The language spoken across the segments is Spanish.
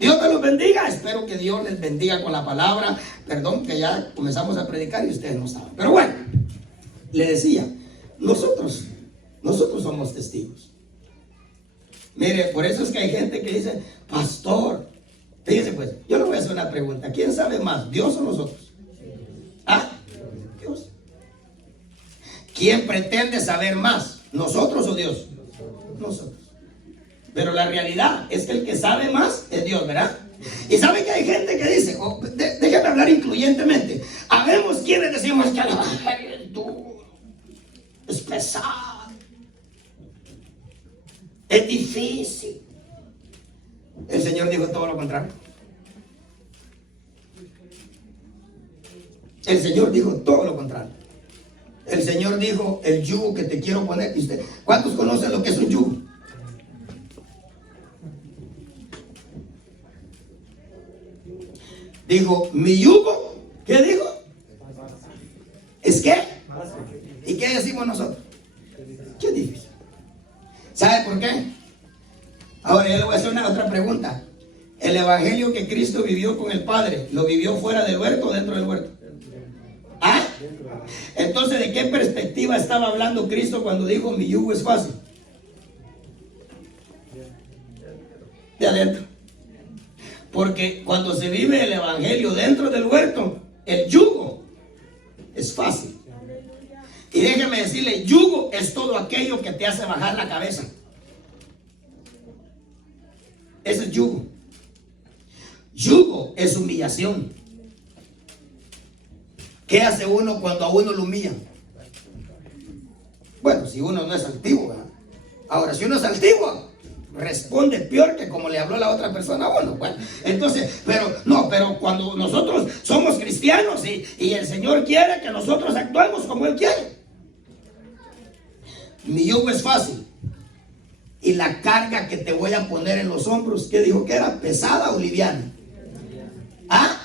Dios te los bendiga. Espero que Dios les bendiga con la palabra. Perdón que ya comenzamos a predicar y ustedes no saben. Pero bueno, le decía, nosotros somos testigos. Mire, por eso es que hay gente que dice, pastor, fíjese pues, yo le voy a hacer una pregunta. ¿Quién sabe más, Dios o nosotros? ¿Ah? Dios. ¿Quién pretende saber más, nosotros o Dios? Nosotros. Pero la realidad es que el que sabe más es Dios, ¿verdad? Y sabe que hay gente que dice, déjame hablar incluyentemente, habemos quienes decimos que el evangelio es duro, es pesado, es difícil. El Señor dijo todo lo contrario. El Señor dijo todo lo contrario. El Señor dijo, el yugo que te quiero poner. ¿Y usted, cuántos conocen lo que es un yugo? Dijo, mi yugo, ¿qué dijo? ¿Es qué? ¿Y qué decimos nosotros? ¿Qué difícil? ¿Sabe por qué? Ahora yo le voy a hacer una otra pregunta. ¿El evangelio que Cristo vivió con el Padre, lo vivió fuera del huerto o dentro del huerto? ¿Ah? Entonces, ¿de qué perspectiva estaba hablando Cristo cuando dijo, mi yugo es fácil? De adentro. Porque cuando se vive el evangelio dentro del huerto, el yugo es fácil. Y déjeme decirle, yugo es todo aquello que te hace bajar la cabeza. Ese es yugo. Yugo es humillación. ¿Qué hace uno cuando a uno lo humillan? Bueno, si uno no es altivo, ¿verdad? Ahora, si uno es altivo, responde peor que como le habló la otra persona a uno. Bueno, entonces, pero cuando nosotros somos cristianos y el Señor quiere que nosotros actuemos como Él quiere. Mi yugo es fácil. Y la carga que te voy a poner en los hombros, ¿qué dijo que era? ¿Pesada o liviana? ¿Ah?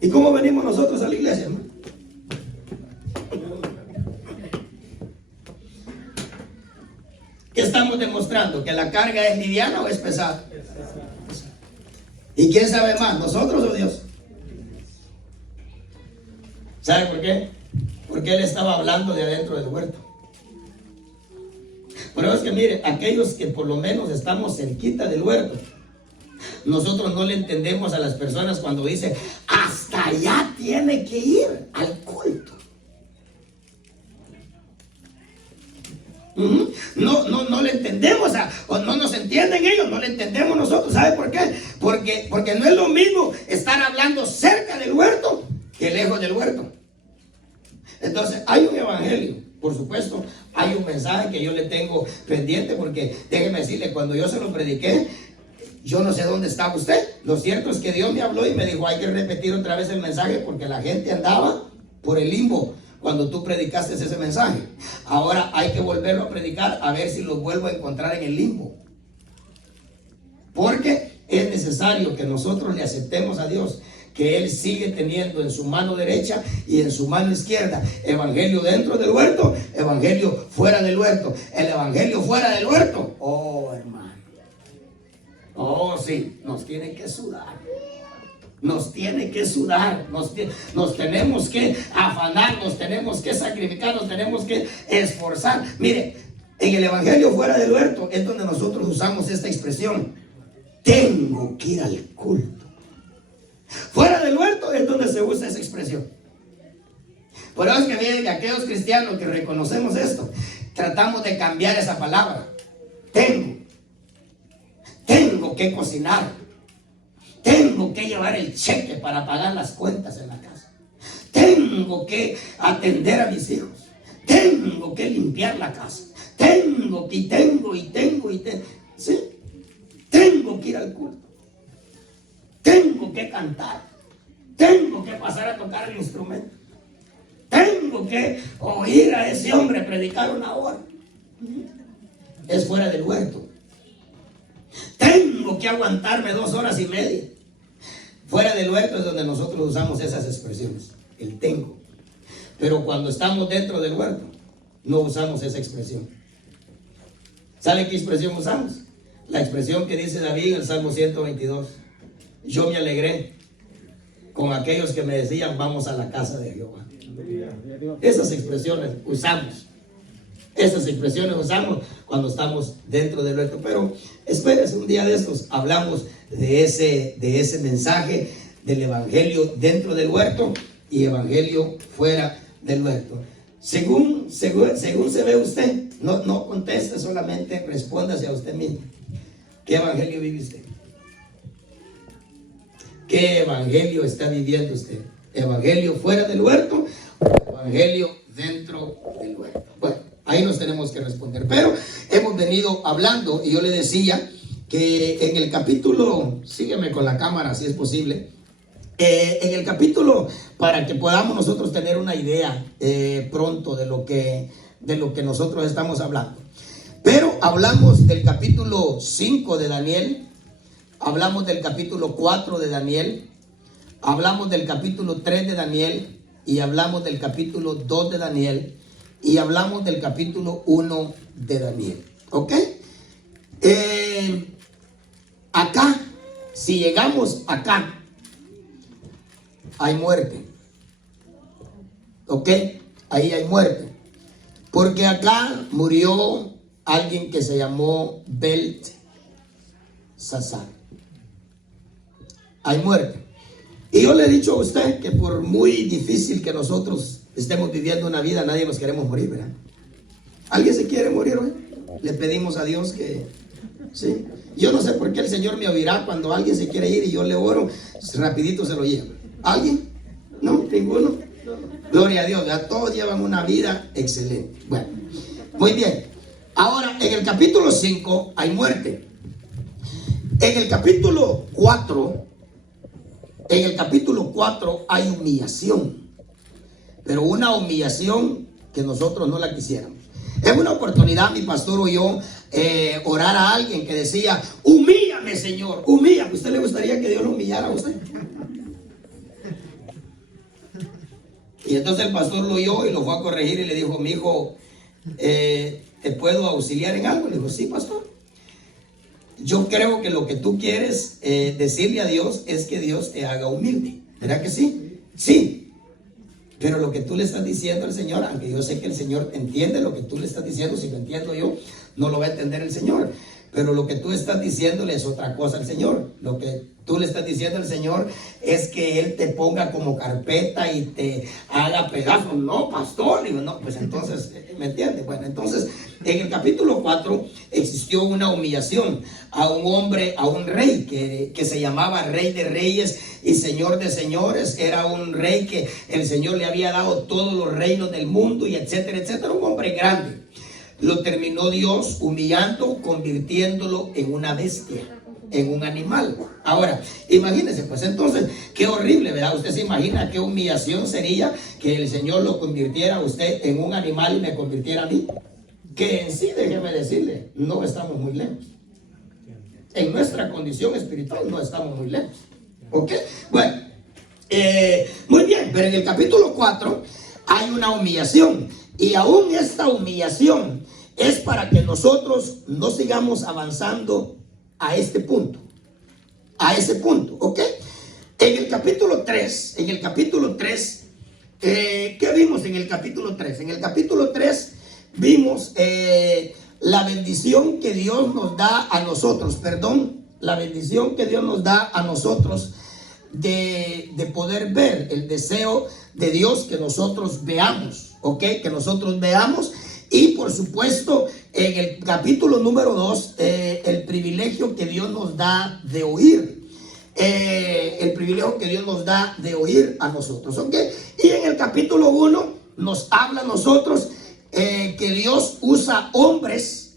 ¿Y cómo venimos nosotros a la iglesia, hermano? ¿Qué estamos demostrando? ¿Que la carga es liviana o es pesada? ¿Y quién sabe más, nosotros o Dios? ¿Sabe por qué? Porque Él estaba hablando de adentro del huerto. Pero es que mire, aquellos que por lo menos estamos cerquita del huerto, nosotros no le entendemos a las personas cuando dicen, hasta allá tiene que ir al culto. No le entendemos, o no nos entienden ellos, no le entendemos nosotros. ¿Sabe por qué? Porque no es lo mismo estar hablando cerca del huerto que lejos del huerto. Entonces hay un evangelio, por supuesto, hay un mensaje que yo le tengo pendiente, porque déjeme decirle, cuando yo se lo prediqué, yo no sé dónde estaba usted. Lo cierto es que Dios me habló y me dijo, hay que repetir otra vez el mensaje porque la gente andaba por el limbo cuando tú predicaste ese mensaje. Ahora hay que volverlo a predicar a ver si lo vuelvo a encontrar en el limbo. Porque es necesario que nosotros le aceptemos a Dios, que Él sigue teniendo en su mano derecha y en su mano izquierda evangelio dentro del huerto, evangelio fuera del huerto. El evangelio fuera del huerto, oh hermano, oh sí, nos tiene que sudar. Nos tiene que sudar, nos tenemos que afanar, nos tenemos que sacrificar, nos tenemos que esforzar. Mire, en el evangelio fuera del huerto es donde nosotros usamos esta expresión, tengo que ir al culto. Fuera del huerto es donde se usa esa expresión. Por eso es que miren que aquellos cristianos que reconocemos esto, tratamos de cambiar esa palabra. Tengo que cocinar. Tengo que llevar el cheque para pagar las cuentas en la casa. Tengo que atender a mis hijos. Tengo que limpiar la casa. Tengo. ¿Sí? Tengo que ir al culto. Tengo que cantar. Tengo que pasar a tocar el instrumento. Tengo que oír a ese hombre predicar 1 hora. Es fuera del huerto. Tengo que aguantarme 2 horas y media. Fuera del huerto es donde nosotros usamos esas expresiones. El tengo. Pero cuando estamos dentro del huerto, no usamos esa expresión. ¿Sabe qué expresión usamos? La expresión que dice David en el Salmo 122. Yo me alegré con aquellos que me decían, vamos a la casa de Jehová. Esas expresiones usamos. Esas expresiones usamos cuando estamos dentro del huerto. Pero espérese, un día de estos hablamos de ese mensaje del evangelio dentro del huerto y evangelio fuera del huerto. Según se ve usted, no conteste solamente, respóndase a usted mismo. ¿Qué evangelio vive usted? ¿Qué evangelio está viviendo usted? ¿Evangelio fuera del huerto o evangelio dentro del huerto? Bueno, ahí nos tenemos que responder. Pero hemos venido hablando y yo le decía que en el capítulo, sígueme con la cámara si es posible, en el capítulo, para que podamos nosotros tener una idea pronto de lo que nosotros estamos hablando. Pero hablamos del capítulo 5 de Daniel, hablamos del capítulo 4 de Daniel, hablamos del capítulo 3 de Daniel y hablamos del capítulo 2 de Daniel y hablamos del capítulo 1 de Daniel. ¿Ok? Acá, si llegamos acá, hay muerte. ¿Ok? Ahí hay muerte. Porque acá murió alguien que se llamó Belteshazzar. Hay muerte. Y yo le he dicho a usted que por muy difícil que nosotros estemos viviendo una vida, nadie nos queremos morir, ¿verdad? ¿Alguien se quiere morir hoy? Le pedimos a Dios que... ¿sí? Yo no sé por qué el Señor me oirá cuando alguien se quiere ir y yo le oro, rapidito se lo lleva. ¿Alguien? No, ninguno. Gloria a Dios, ya todos llevan una vida excelente. Bueno, muy bien. Ahora, en el capítulo 5 hay muerte. En el capítulo 4 hay humillación. Pero una humillación que nosotros no la quisiéramos. En una oportunidad mi pastor oyó orar a alguien que decía, humíllame, Señor, humíllame. ¿Usted le gustaría que Dios lo humillara a usted? Y entonces el pastor lo oyó y lo fue a corregir y le dijo, mi hijo, ¿te puedo auxiliar en algo? Le dijo, sí, pastor. Yo creo que lo que tú quieres decirle a Dios es que Dios te haga humilde. ¿Verdad que sí? Sí. Pero lo que tú le estás diciendo al Señor, aunque yo sé que el Señor entiende lo que tú le estás diciendo, si lo entiendo yo, no lo va a entender el Señor. Pero lo que tú estás diciéndole es otra cosa al Señor. Lo que tú le estás diciendo al Señor es que Él te ponga como carpeta y te haga pedazos. No, pastor. Digo, no, pues entonces, ¿me entiendes? Bueno, entonces, en el capítulo 4 existió una humillación a un hombre, a un rey que se llamaba Rey de Reyes y Señor de Señores. Era un rey que el Señor le había dado todos los reinos del mundo y etcétera, etcétera. Un hombre grande. Lo terminó Dios humillando, convirtiéndolo en una bestia, en un animal. Ahora, imagínense, pues entonces, qué horrible, ¿verdad? Usted se imagina qué humillación sería que el Señor lo convirtiera a usted en un animal y me convirtiera a mí. Que en sí, déjeme decirle, no estamos muy lejos. En nuestra condición espiritual no estamos muy lejos. ¿Ok? Bueno, muy bien, pero en el capítulo 4 hay una humillación. Y aún esta humillación es para que nosotros no sigamos avanzando a este punto. A ese punto, ¿ok? En el capítulo 3, ¿qué vimos en el capítulo 3? En el capítulo 3 vimos la bendición que Dios nos da a nosotros, la bendición que Dios nos da a nosotros de poder ver el deseo de Dios que nosotros veamos, ¿ok? Que nosotros veamos. Y por supuesto, en el capítulo número 2, el privilegio que Dios nos da de oír. El privilegio que Dios nos da de oír a nosotros, ¿ok? Y en el capítulo 1 nos habla a nosotros que Dios usa hombres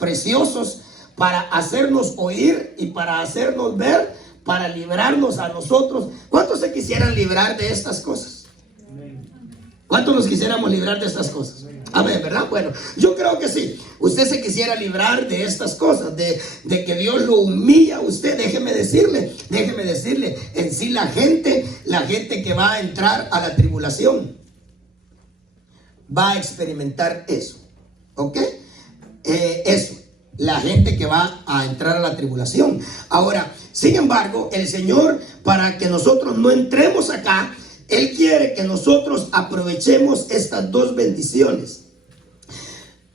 preciosos para hacernos oír y para hacernos ver, para librarnos a nosotros. ¿Cuántos se quisieran librar de estas cosas? ¿Cuántos nos quisiéramos librar de estas cosas? Amén, ¿verdad? Bueno, yo creo que sí. Usted se quisiera librar de estas cosas, de que Dios lo humilla a usted. Déjeme decirle, en sí la gente que va a entrar a la tribulación va a experimentar eso, ¿ok? Eso. la gente que va a entrar a la tribulación. Ahora, sin embargo, el Señor, para que nosotros no entremos acá, Él quiere que nosotros aprovechemos estas dos bendiciones.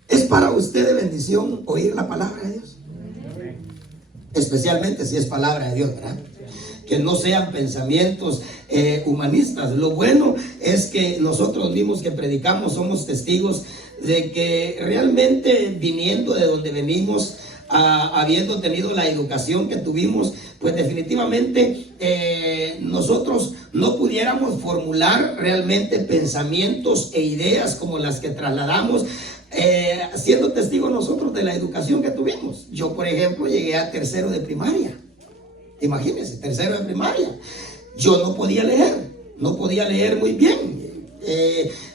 ¿Es para usted de bendición oír la palabra de Dios? Especialmente si es palabra de Dios, ¿verdad? Que no sean pensamientos humanistas. Lo bueno es que nosotros mismos que predicamos somos testigos de que realmente, viniendo de donde venimos, habiendo tenido la educación que tuvimos, pues definitivamente nosotros no pudiéramos formular realmente pensamientos e ideas como las que trasladamos, siendo testigos nosotros de la educación que tuvimos. Yo, por ejemplo, llegué a tercero de primaria. Imagínense, tercero de primaria. Yo no podía leer muy bien.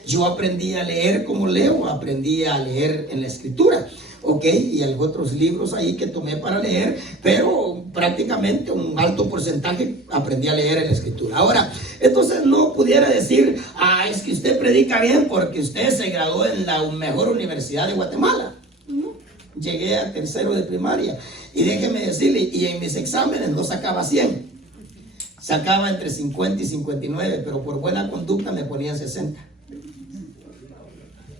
Yo aprendí a leer como leo, aprendí a leer en la escritura, ok, y hay otros libros ahí que tomé para leer, pero prácticamente un alto porcentaje aprendí a leer en la escritura. Ahora, entonces no pudiera decir, es que usted predica bien porque usted se graduó en la mejor universidad de Guatemala. No, llegué a tercero de primaria y déjeme decirle, y en mis exámenes no sacaba 100. Sacaba entre 50 y 59, pero por buena conducta me ponían 60.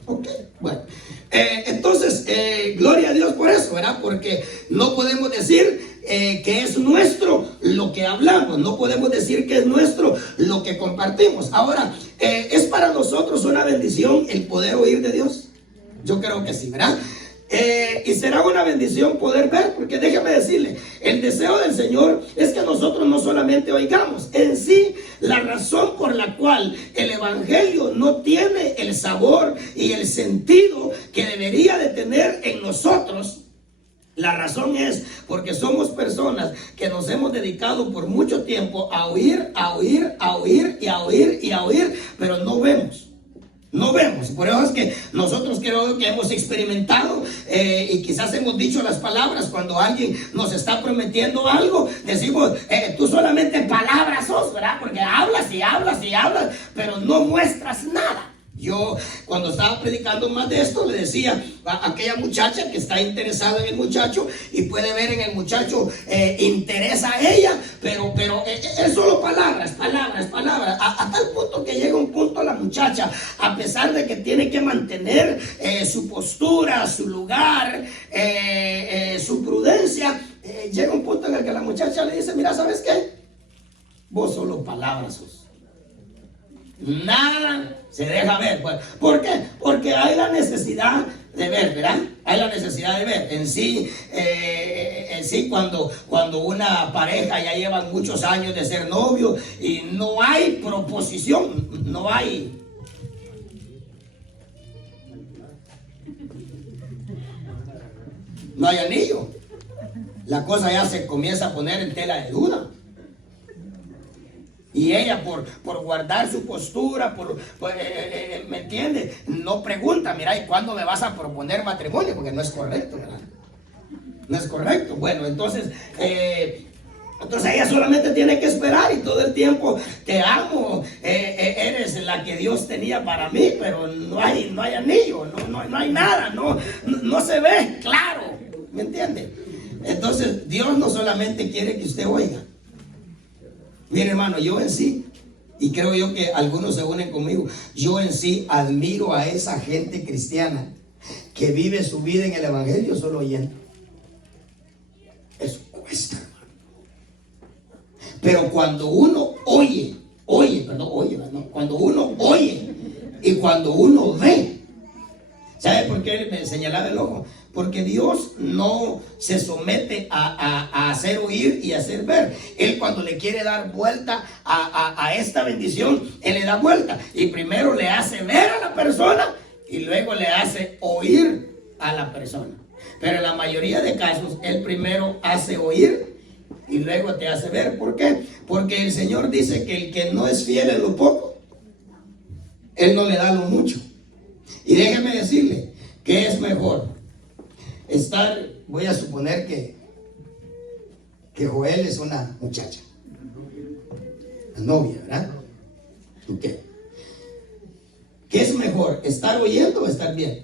Ok, bueno. Entonces, gloria a Dios por eso, ¿verdad? Porque no podemos decir que es nuestro lo que hablamos, no podemos decir que es nuestro lo que compartimos. Ahora, ¿es para nosotros una bendición el poder oír de Dios? Yo creo que sí, ¿verdad? Y será una bendición poder ver, porque déjeme decirle, el deseo del Señor es que nosotros no solamente oigamos. En sí, la razón por la cual el evangelio no tiene el sabor y el sentido que debería de tener en nosotros, la razón es porque somos personas que nos hemos dedicado por mucho tiempo a oír, pero no vemos. No vemos. Por eso es que nosotros creo que hemos experimentado y quizás hemos dicho las palabras cuando alguien nos está prometiendo algo. Decimos, tú solamente palabras sos, ¿verdad? Porque hablas, pero no muestras nada. Yo, cuando estaba predicando más de esto, le decía a aquella muchacha que está interesada en el muchacho y puede ver en el muchacho interesa a ella, pero es solo palabras. A tal punto que llega un punto la muchacha, a pesar de que tiene que mantener su postura, su lugar, su prudencia, llega un punto en el que la muchacha le dice, mira, ¿sabes qué? Vos solo palabras sos. Nada se deja ver. ¿Por qué? Porque hay la necesidad de ver, ¿verdad? Hay la necesidad de ver. En sí, cuando una pareja ya llevan muchos años de ser novio y no hay proposición, no hay anillo, la cosa ya se comienza a poner en tela de duda. Y ella por guardar su postura, ¿me entiende? No pregunta, mira, ¿y cuándo me vas a proponer matrimonio? Porque no es correcto, ¿verdad? No es correcto. Bueno, entonces ella solamente tiene que esperar y todo el tiempo te amo, eres la que Dios tenía para mí, pero no hay anillo, no hay nada, no se ve claro, ¿me entiende? Entonces Dios no solamente quiere que usted oiga. Mire, hermano, yo en sí, y creo yo que algunos se unen conmigo, yo en sí admiro a esa gente cristiana que vive su vida en el evangelio solo oyendo. Eso cuesta, hermano. Pero cuando uno cuando uno oye y cuando uno ve, ¿sabe por qué me señalaba el ojo? Porque Dios no se somete a hacer oír y hacer ver. Él, cuando le quiere dar vuelta a esta bendición, Él le da vuelta. Y primero le hace ver a la persona y luego le hace oír a la persona. Pero en la mayoría de casos, Él primero hace oír y luego te hace ver. ¿Por qué? Porque el Señor dice que el que no es fiel en lo poco, Él no le da lo mucho. Y déjeme decirle que es mejor voy a suponer que Joel es una muchacha, una novia, ¿verdad? ¿Qué es mejor, estar oyendo o estar viendo?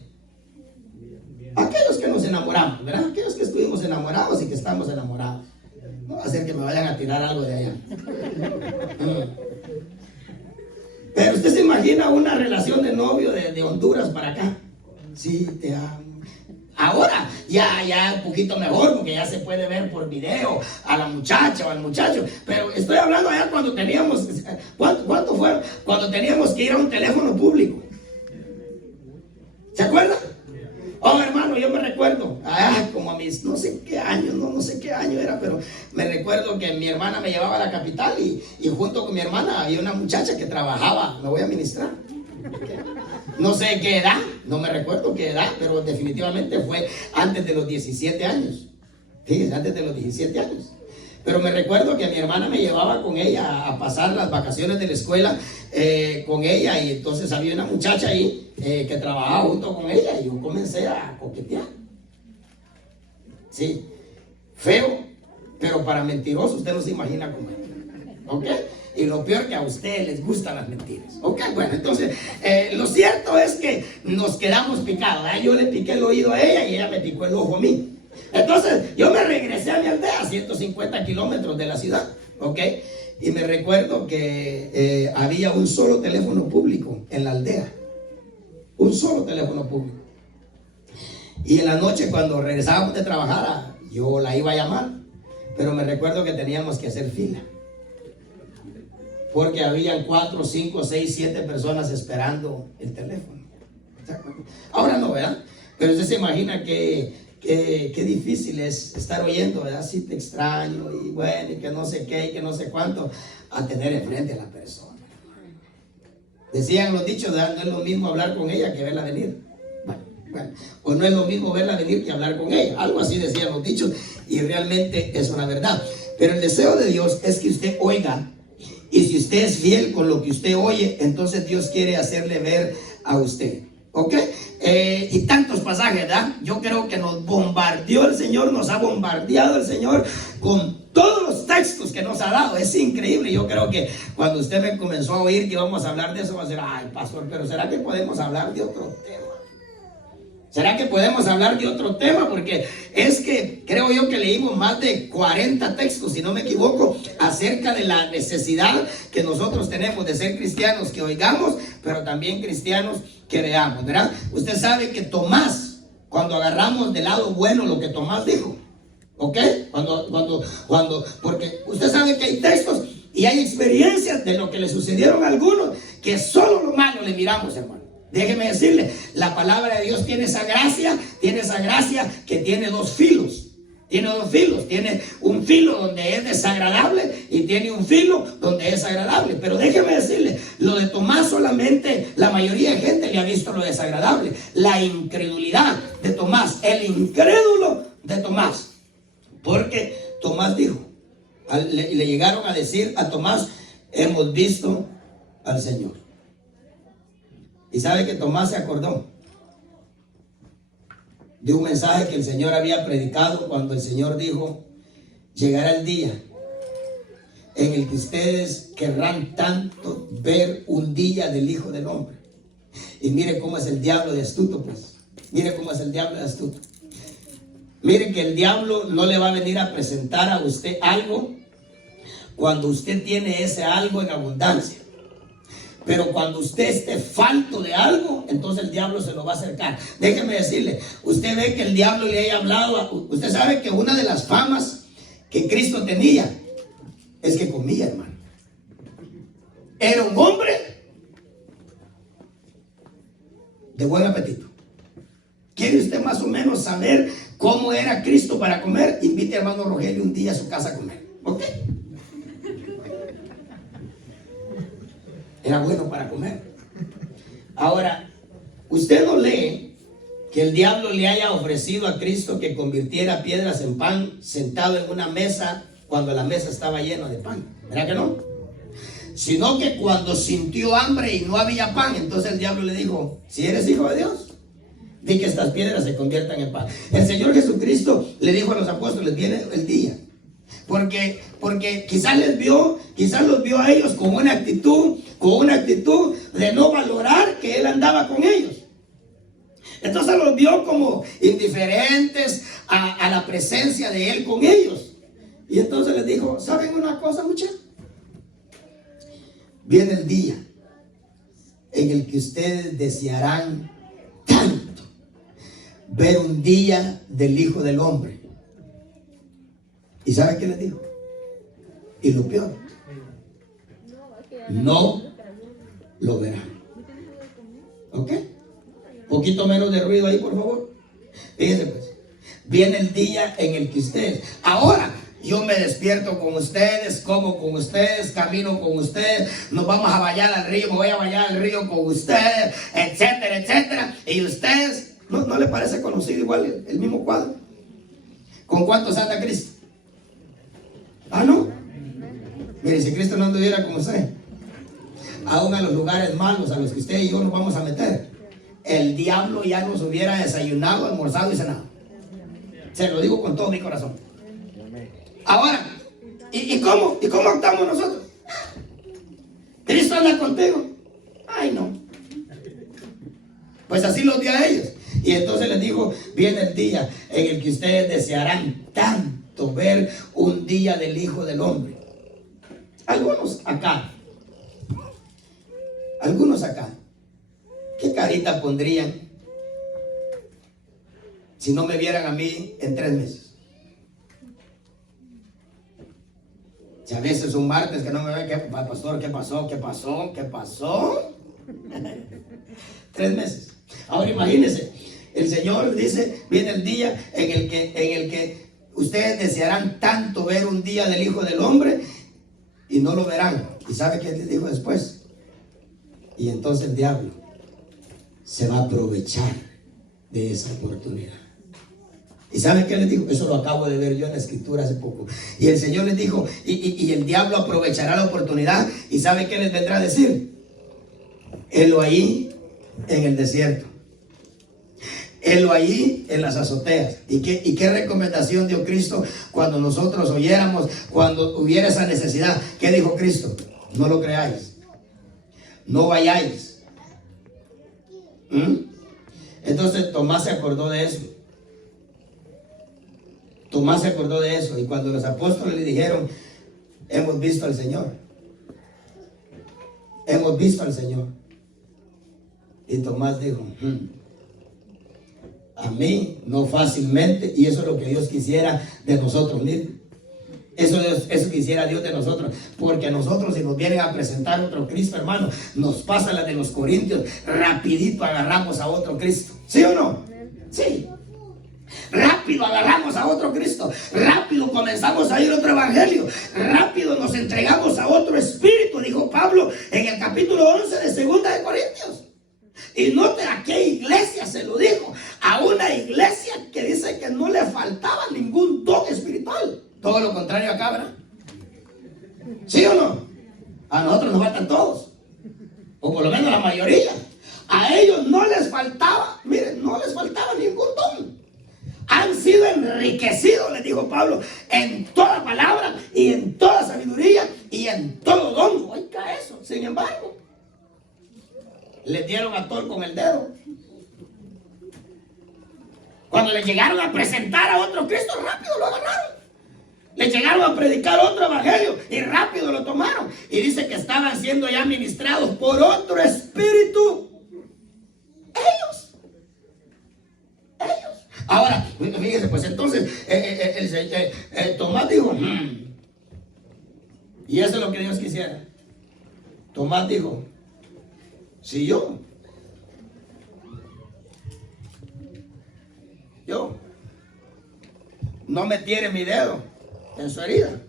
Aquellos que nos enamoramos, ¿verdad? Aquellos es que estuvimos enamorados y que estamos enamorados. No va a ser que me vayan a tirar algo de allá. Pero usted se imagina una relación de novio de Honduras para acá. Sí, te amo. Ahora ya un poquito mejor, porque ya se puede ver por video a la muchacha o al muchacho. Pero estoy hablando allá cuando teníamos, ¿cuánto fue? Cuando teníamos que ir a un teléfono público. ¿Se acuerdan? Oh, hermano, yo me recuerdo, como a mis, no sé qué año, no sé qué año era, pero me recuerdo que mi hermana me llevaba a la capital y junto con mi hermana había una muchacha que trabajaba, me voy a ministrar. No sé qué edad, no me recuerdo qué edad, pero definitivamente fue antes de los 17 años. Fíjense, antes de los 17 años. Pero me recuerdo que mi hermana me llevaba con ella a pasar las vacaciones de la escuela con ella, y entonces había una muchacha ahí que trabajaba junto con ella y yo comencé a coquetear. Sí, feo, pero para mentiroso usted no se imagina cómo es. ¿Ok? Y lo peor que a ustedes les gustan las mentiras. Ok, bueno, entonces lo cierto es que nos quedamos picados. Yo le piqué el oído a ella y ella me picó el ojo a mí. Entonces yo me regresé a mi aldea, a 150 kilómetros de la ciudad. Ok, y me recuerdo que había un solo teléfono público en la aldea. Un solo teléfono público. Y en la noche, cuando regresábamos de trabajar, yo la iba a llamar, pero me recuerdo que teníamos que hacer fila, porque habían 4, 5, 6, 7 personas esperando el teléfono. Ahora no, ¿verdad? Pero usted se imagina qué difícil es estar oyendo, ¿verdad? Sí, te extraño, y bueno, y que no sé qué, y que no sé cuánto, a tener enfrente a la persona. Decían los dichos, ¿verdad? No es lo mismo hablar con ella que verla venir. Bueno, o no es lo mismo verla venir que hablar con ella. Algo así decían los dichos, y realmente es una verdad. Pero el deseo de Dios es que usted oiga. Y si usted es fiel con lo que usted oye, entonces Dios quiere hacerle ver a usted. ¿Ok? Y tantos pasajes, ¿verdad? Yo creo que nos bombardeó el Señor, nos ha bombardeado el Señor con todos los textos que nos ha dado. Es increíble. Yo creo que cuando usted me comenzó a oír que íbamos a hablar de eso, va a decir, ay, pastor, pero ¿será que podemos hablar de otro tema? ¿Será que podemos hablar de otro tema? Porque es que creo yo que leímos más de 40 textos, si no me equivoco, acerca de la necesidad que nosotros tenemos de ser cristianos que oigamos, pero también cristianos que veamos, ¿verdad? Usted sabe que Tomás, cuando agarramos del lado bueno lo que Tomás dijo, ¿ok? Porque usted sabe que hay textos y hay experiencias de lo que le sucedieron a algunos que solo lo malo le miramos, hermano. Déjeme decirle, la palabra de Dios tiene esa gracia que tiene dos filos. Tiene dos filos. Tiene un filo donde es desagradable y tiene un filo donde es agradable. Pero déjeme decirle, lo de Tomás solamente la mayoría de gente le ha visto lo desagradable. La incredulidad de Tomás, el incrédulo de Tomás. Porque Tomás dijo, le llegaron a decir a Tomás, hemos visto al Señor. Y sabe que Tomás se acordó de un mensaje que el Señor había predicado cuando el Señor dijo, llegará el día en el que ustedes querrán tanto ver un día del Hijo del Hombre. Y mire cómo es el diablo de astuto, pues. Mire cómo es el diablo de astuto. Mire que el diablo no le va a venir a presentar a usted algo cuando usted tiene ese algo en abundancia. Pero cuando usted esté falto de algo, entonces el diablo se lo va a acercar. Déjeme decirle, usted ve que el diablo le haya hablado. Usted sabe que una de las famas que Cristo tenía es que comía, hermano. Era un hombre de buen apetito. ¿Quiere usted más o menos saber cómo era Cristo para comer? Invite a hermano Rogelio un día a su casa a comer. ¿Ok? Era bueno para comer. Ahora, usted no lee que el diablo le haya ofrecido a Cristo que convirtiera piedras en pan sentado en una mesa cuando la mesa estaba llena de pan. ¿Verdad que no? Sino que cuando sintió hambre y no había pan, entonces el diablo le dijo, si eres hijo de Dios, di que estas piedras se conviertan en pan. El Señor Jesucristo le dijo a los apóstoles, viene el día. Porque quizás los vio a ellos con una actitud de no valorar que Él andaba con ellos. Entonces los vio como indiferentes a la presencia de Él con ellos. Y entonces les dijo, ¿saben una cosa, muchachos? Viene el día en el que ustedes desearán tanto ver un día del Hijo del Hombre. ¿Y saben qué les dijo? Y lo peor, no lo verán. ¿Ok? Poquito menos de ruido ahí, por favor. Fíjense pues, viene el día en el que ustedes, ahora yo me despierto con ustedes, como con ustedes, camino con ustedes, nos vamos a bañar al río, me voy a bañar al río con ustedes, etcétera, etcétera. Y ustedes, ¿no les parece conocido igual el mismo cuadro? ¿Con cuántos anda Cristo? Ah, ¿no? Mire, si Cristo no anduviera con usted, aún a los lugares malos a los que usted y yo nos vamos a meter, el diablo ya nos hubiera desayunado, almorzado y cenado. Se lo digo con todo mi corazón. Ahora, ¿y cómo? ¿Y cómo actuamos nosotros? ¿Cristo anda contigo? Ay, no. Pues así los dio a ellos. Y entonces les dijo, viene el día en el que ustedes desearán tanto ver un día del Hijo del Hombre. Algunos acá, ¿qué carita pondrían si no me vieran a mí en 3 meses? Si a veces un martes que no me ven, ¿qué, pastor? ¿Qué pasó? ¿Qué pasó? ¿Qué pasó? 3 meses. Ahora imagínense, el Señor dice, viene el día en el que ustedes desearán tanto ver un día del Hijo del Hombre y no lo verán. ¿Y sabe qué les dijo después? Y entonces el diablo se va a aprovechar de esa oportunidad. ¿Y saben qué les dijo? Eso lo acabo de ver yo en la escritura hace poco. Y el Señor les dijo, y el diablo aprovechará la oportunidad. ¿Y saben qué les vendrá a decir? Helo ahí en el desierto. Helo ahí en las azoteas. ¿Y qué recomendación dio Cristo cuando nosotros oyéramos, cuando hubiera esa necesidad? ¿Qué dijo Cristo? No lo creáis. No vayáis. Entonces Tomás se acordó de eso. Tomás se acordó de eso. Y cuando los apóstoles le dijeron, hemos visto al Señor. Hemos visto al Señor. Y Tomás dijo, a mí no fácilmente. Y eso es lo que Dios quisiera de nosotros mismos. Eso quisiera Dios de nosotros. Porque a nosotros, si nos vienen a presentar otro Cristo, hermano, nos pasa la de los Corintios. Rapidito agarramos a otro Cristo. ¿Sí o no? Sí. Rápido agarramos a otro Cristo. Rápido comenzamos a ir a otro evangelio. Rápido nos entregamos a otro espíritu, dijo Pablo en el capítulo 11 de 2 de Corintios. Y note a qué iglesia se lo dijo. A una iglesia que dice que no le faltaba ningún don espiritual. Todo lo contrario acá, ¿verdad? ¿Sí o no? A nosotros nos faltan todos. O por lo menos la mayoría. A ellos no les faltaba, miren, no les faltaba ningún don. Han sido enriquecidos, les dijo Pablo, en toda palabra y en toda sabiduría y en todo don. Oiga eso. Sin embargo, les dieron a tol con el dedo. Cuando les llegaron a presentar a otro Cristo, rápido lo agarraron. Les llegaron a predicar otro evangelio y rápido lo tomaron. Y dice que estaban siendo ya ministrados por otro espíritu. Ellos. Ahora, fíjense, pues entonces Tomás dijo, y eso es lo que Dios quisiera. Tomás dijo, si yo no metiera mi dedo en su herida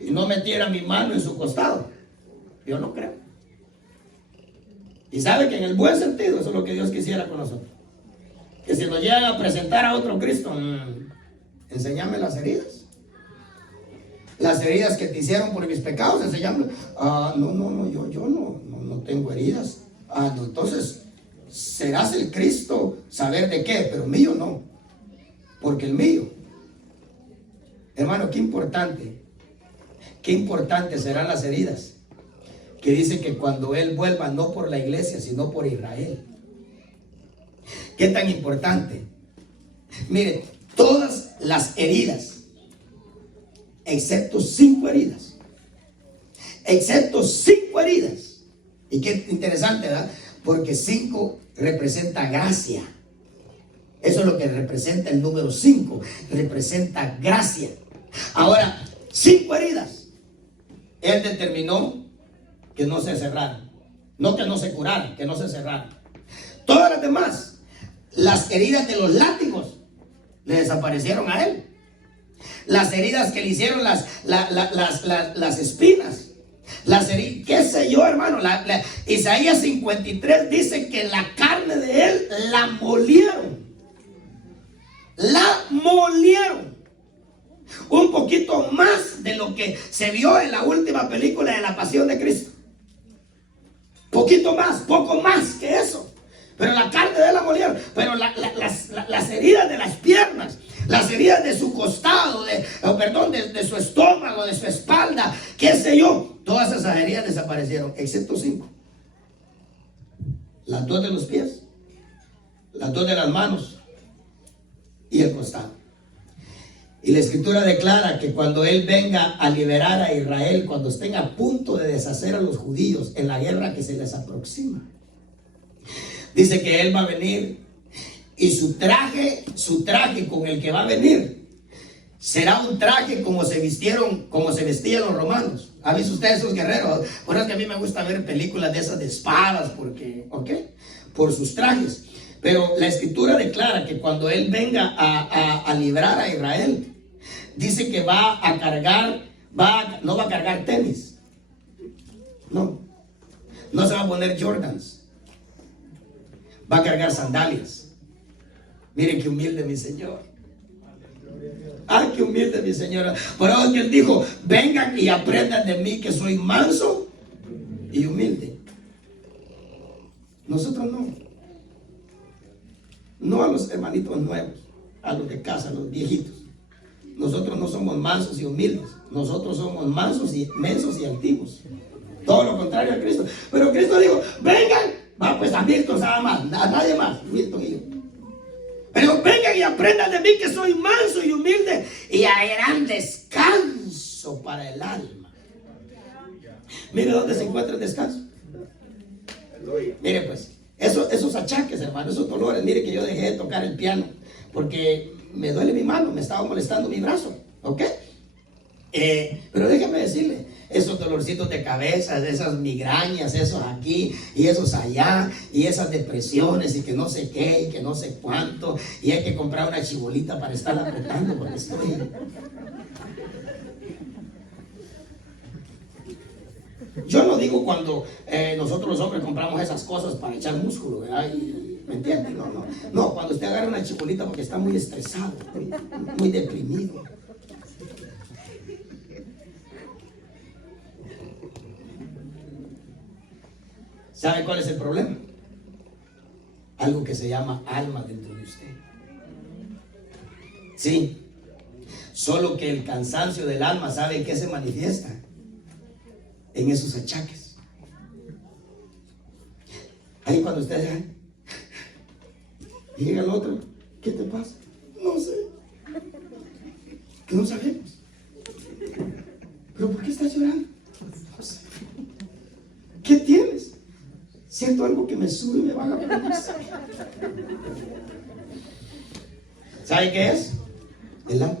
y no metiera mi mano en su costado, yo no creo. Y sabe que en el buen sentido eso es lo que Dios quisiera con nosotros. Que si nos llegan a presentar a otro Cristo, enséñame las heridas. Las heridas que te hicieron por mis pecados, enséñame. Yo no tengo heridas. No, entonces, serás el Cristo, saber de qué, pero mío no. Porque el mío, hermano, qué importante serán las heridas. Que dice que cuando Él vuelva, no por la iglesia, sino por Israel. ¿Qué tan importante? Mire, todas las heridas, excepto 5 heridas. Excepto 5 heridas. Y qué interesante, ¿verdad? Porque 5 representa gracia. Eso es lo que representa el número 5. Representa gracia. Ahora, 5 heridas. Él determinó que no se cerraran. No que no se curaran, que no se cerraran. Todas las demás, las heridas de los látigos, le desaparecieron a él. Las heridas que le hicieron las espinas. Las heridas, qué sé yo, hermano. Isaías 53 dice que la carne de él la molieron. La molieron. Un poquito más de lo que se vio en la última película de la Pasión de Cristo. Poquito más, poco más que eso. Pero la carne de él la molieron. Pero las heridas de las piernas, las heridas de su costado, de su estómago, de su espalda, qué sé yo, todas esas heridas desaparecieron, excepto 5. Las 2 de los pies, las 2 de las manos y el costado. Y la escritura declara que cuando él venga a liberar a Israel, cuando estén a punto de deshacer a los judíos en la guerra que se les aproxima, dice que él va a venir y su traje con el que va a venir será un traje como se vestían los romanos. ¿Han visto ustedes esos guerreros? Bueno, es que a mí me gusta ver películas de esas de espadas porque, por sus trajes. Pero la escritura declara que cuando él venga a librar a Israel, dice que va a cargar, no va a cargar tenis. No se va a poner Jordans. Va a cargar sandalias. Miren qué humilde mi Señor. Ay, qué humilde mi Señor. Por eso él dijo: vengan y aprendan de mí que soy manso y humilde. Nosotros no a los hermanitos nuevos, a los de casa, a los viejitos. Nosotros no somos mansos y humildes. Nosotros somos mansos y mensos y altivos. Todo lo contrario a Cristo. Pero Cristo dijo: vengan. Va pues a Milton nada más, a nadie más, Milton y yo. Pero vengan y aprendan de mí que soy manso y humilde, y hallarán descanso para el alma. Mire dónde se encuentra el descanso. Mire pues, esos achaques, hermano, esos dolores. Mire que yo dejé de tocar el piano porque me duele mi mano, me estaba molestando mi brazo, ¿ok? Pero déjeme decirle, esos dolorcitos de cabeza, esas migrañas, esos aquí y esos allá, y esas depresiones y que no sé qué y que no sé cuánto, y hay que comprar una chibolita para estar apretando porque estoy... Yo no digo cuando nosotros los hombres compramos esas cosas para echar músculo, ¿verdad? ¿Me entienden? No, cuando usted agarra una chibolita porque está muy estresado, muy deprimido. ¿Sabe cuál es el problema? Algo que se llama alma dentro de usted. Sí, solo que el cansancio del alma, ¿sabe en qué se manifiesta? En esos achaques. Ahí cuando usted llega el otro, ¿qué te pasa? No sé. Que no sabemos. ¿Pero por qué estás llorando? No sé. ¿Qué tienes? Siento algo que me sube y me baja. ¿Sabe qué es? El alma.